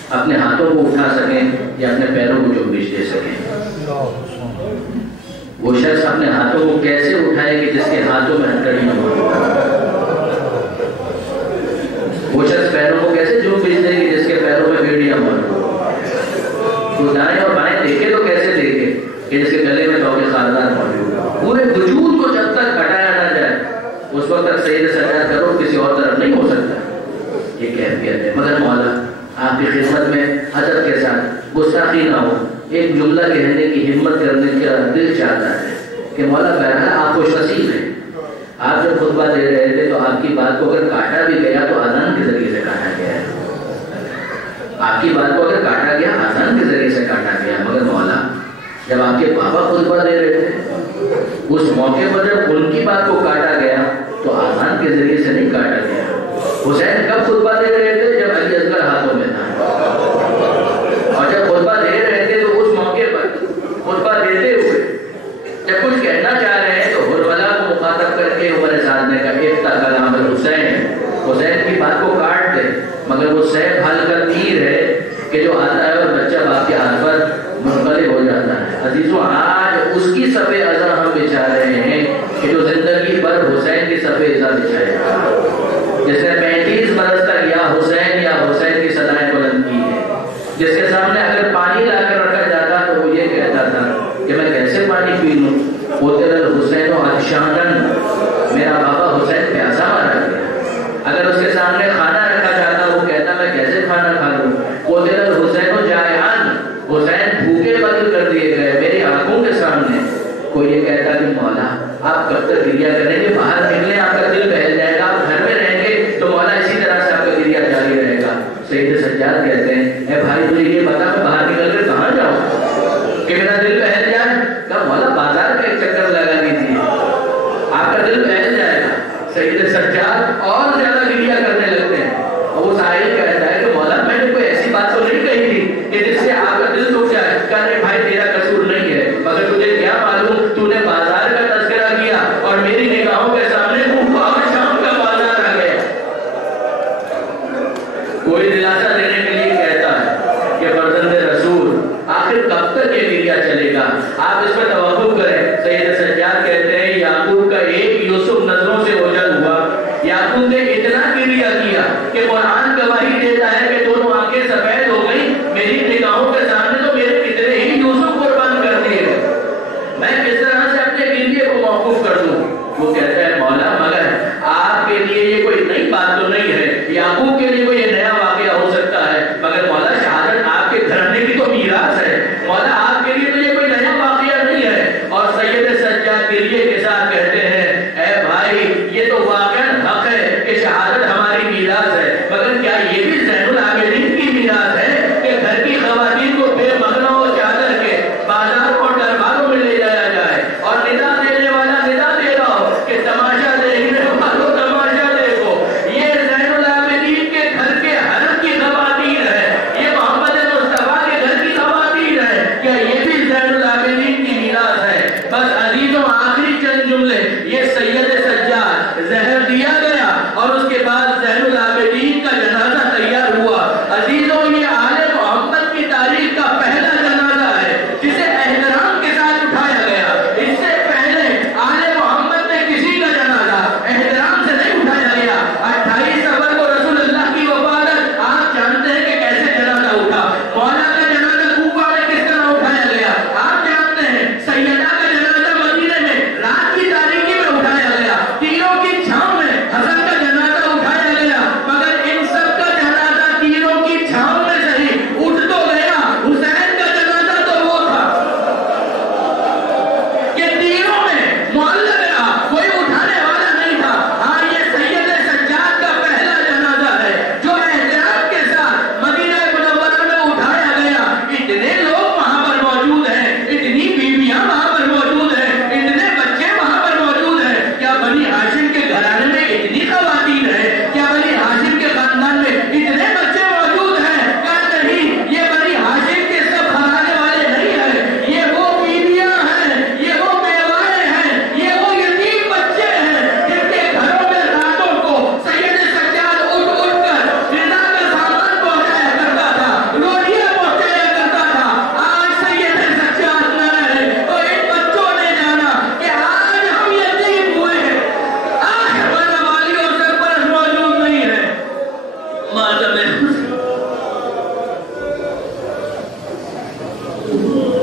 اپنے ہاتھوں کو اٹھا سکیں یا اپنے پیروں کو جنبش دے سکیں۔ وہ شخص اپنے ہاتھوں کو کیسے اٹھائے کہ جس کے ہاتھوں میں ہتھکڑی نہ ہو، وہ شخص پیروں کو کیسے جنبش دے کہ جس کے پیروں میں بیڑیاں ہو، وہ دائیں اور بائیں دیکھے تو کیسے دیکھے کہ جس کے گلے میں توقع خاردار موجود ہو۔ پورے وجود کو جب تک ہٹایا نہ جائے اس وقت تک سید سجاد کا رخ کسی اور طرف نہیں ہو سکتا۔ یہ کیفیت ہے۔ مگر مولا آپ کی خدمت میں ادب کے ساتھ گستاخی نہ ہو، ایک جملہ کہنے کی ہمت کرنے کا دل چاہتا ہے کہ مولا بہرحال آپ خوش نصیب ہیں۔ آپ جب خطبہ دے رہے تھے تو آپ کی بات کو اگر کاٹا بھی گیا تو اذان کے ذریعے سے کاٹا گیا ہے، آپ کی بات کو اگر کاٹا گیا اذان کے ذریعے سے کاٹا گیا۔ مگر مولا جب آپ کے بابا خطبہ دے رہے تھے اس موقع پر جب ان کی بات کو کاٹا گیا تو اذان کے ذریعے سے نہیں کاٹا گیا۔ حسین کب خطبہ دے رہے تھے؟ جب علی اصغر ہاتھوں میں تھا، اور جب خطبہ دے رہے تھے تو اس موقع پر خطبہ دیتے ہوئے جب کچھ کہنا چاہ رہے ہیں تو حرملہ کو مخاطب کر کے عمر سعد نے کہا افتح کلام الحسین، حسین کی بات کو کاٹ دے، مگر وہ سیف حل کا تیر ہے کہ جو آتا ہے اور بچہ باپ کے ہاتھ پر منقلب ہو جاتا ہے۔ عزیزوں آج اس کی صف ازاں ہم بچھا رہے ہیں کہ جو زندگی پر حسین کی صف ازاں بچھائے گا، جس نے 35 برس تک یا حسین کی صدائیں بلند کی ہے، جس کے سامنے اگر پانی لا کر رکھا جاتا تو وہ یہ کہتا تھا کہ میں کیسے پانی پی لوں، قتل الحسین عطشانا، میرا بابا حسین پیاسا مارا گیا۔ اگر اس کے سامنے کھانا رکھا جاتا وہ کہتا میں کیسے کھانا کھا لوں، قتل الحسین جائعان، حسین بھوکے قتل کر دیے گئے میری آنکھوں کے سامنے۔ کوئی یہ کہتا کہ مولا آپ کب تک گریا کریں گے، باہر نکلیں آپ کا دل بہل جائے گا، آپ گھر میں رہیں گے تو مولا اسی طرح سے آپ کا گریا جاری رہے گا۔ سید سجاد کہتے ہیں اے بھائی تجھے یہ بتا میں باہر نکل کر کہاں جاؤں کہ میرا دل بہل جائے؟ کہا مولا بازار کا ایک چکر لگا دیجیے آپ کا دل بہل جائے گا۔ سید سجاد اور زیادہ گریا کرنے لگتے ہیں، اور وہ سائل کہتا ہے کہ مولا میں نے کوئی ایسی بات تو نہیں کہی تھی کہ جس سے آپ کا دل دکھ جائے۔ کہا نہیں بھائی تیرا قصور نہیں ہے، مگر تجھے کیا معلوم تو نے بازار کا تذکرہ کیا اور میری نگاہوں کے سامنے شام کا بازار آ گیا۔ کوئی دلاسا دینے کے لیے کہتا ہے کہ فرزند رسول آخر کب تک یہ گریا چلے گا، آپ اس پر توقف کریں۔ سید سجاد کہتے ہیں یعقوب کا ایک یوسف نظروں سے اوجھل ہوا، یعقوب نے اتنا گریا کیا کہ قرآن گواہی دیتا ہے کہ دونوں آنکھیں سفید ہو گئی، میری نگاہوں کے سامنے تو میرے کتنے ہی یوسف قربان کر دیے گئے، میں کس طرح سے اپنے گریے کو موقوف کر دوں؟ وہ کہتا ہے مولا مگر آپ کے لیے یہ کوئی نئی بات تو نہیں ہے، یعقوب کے لیے کوئی نیا واقعہ ہو سکتا ہے، مگر مولا شہادت آپ کے گھرانے کی تو میراث ہے، مولا آپ کے لیے تو یہ کوئی نیا واقعہ نہیں ہے۔ اور سید سجاد گریے کے ساتھ کہتے ہیں اے بھائی یہ تو واقعا حق ہے کہ شہادت ہماری میراث ہے، مگر کیا یہ بھی زین العابدین کی میراث ہے کہ گھر کی خواتین کو بے مخنہ و چادر کے بازار اور درباروں میں لے جایا جائے اور ندا دینے والا ندا دے رہا ہو کہ تماشا دیکھنے والوں تماشا دیکھو؟ یہ زین العابدین کے گھر کے حرم کی خواتین ہے، یہ محمد مصطفیٰ کے گھر کی خواتین ہے، کیا یہ بھی زین العابدین کی میراث ہے؟ بس عزیزوں آخری چند جملے، یہ سید سجاد زہر دیا گیا اور اس کے بعد زین العابدین کا جنازہ تیار ہوا۔ عزیزوں یہ آل محمد کی تاریخ ہے.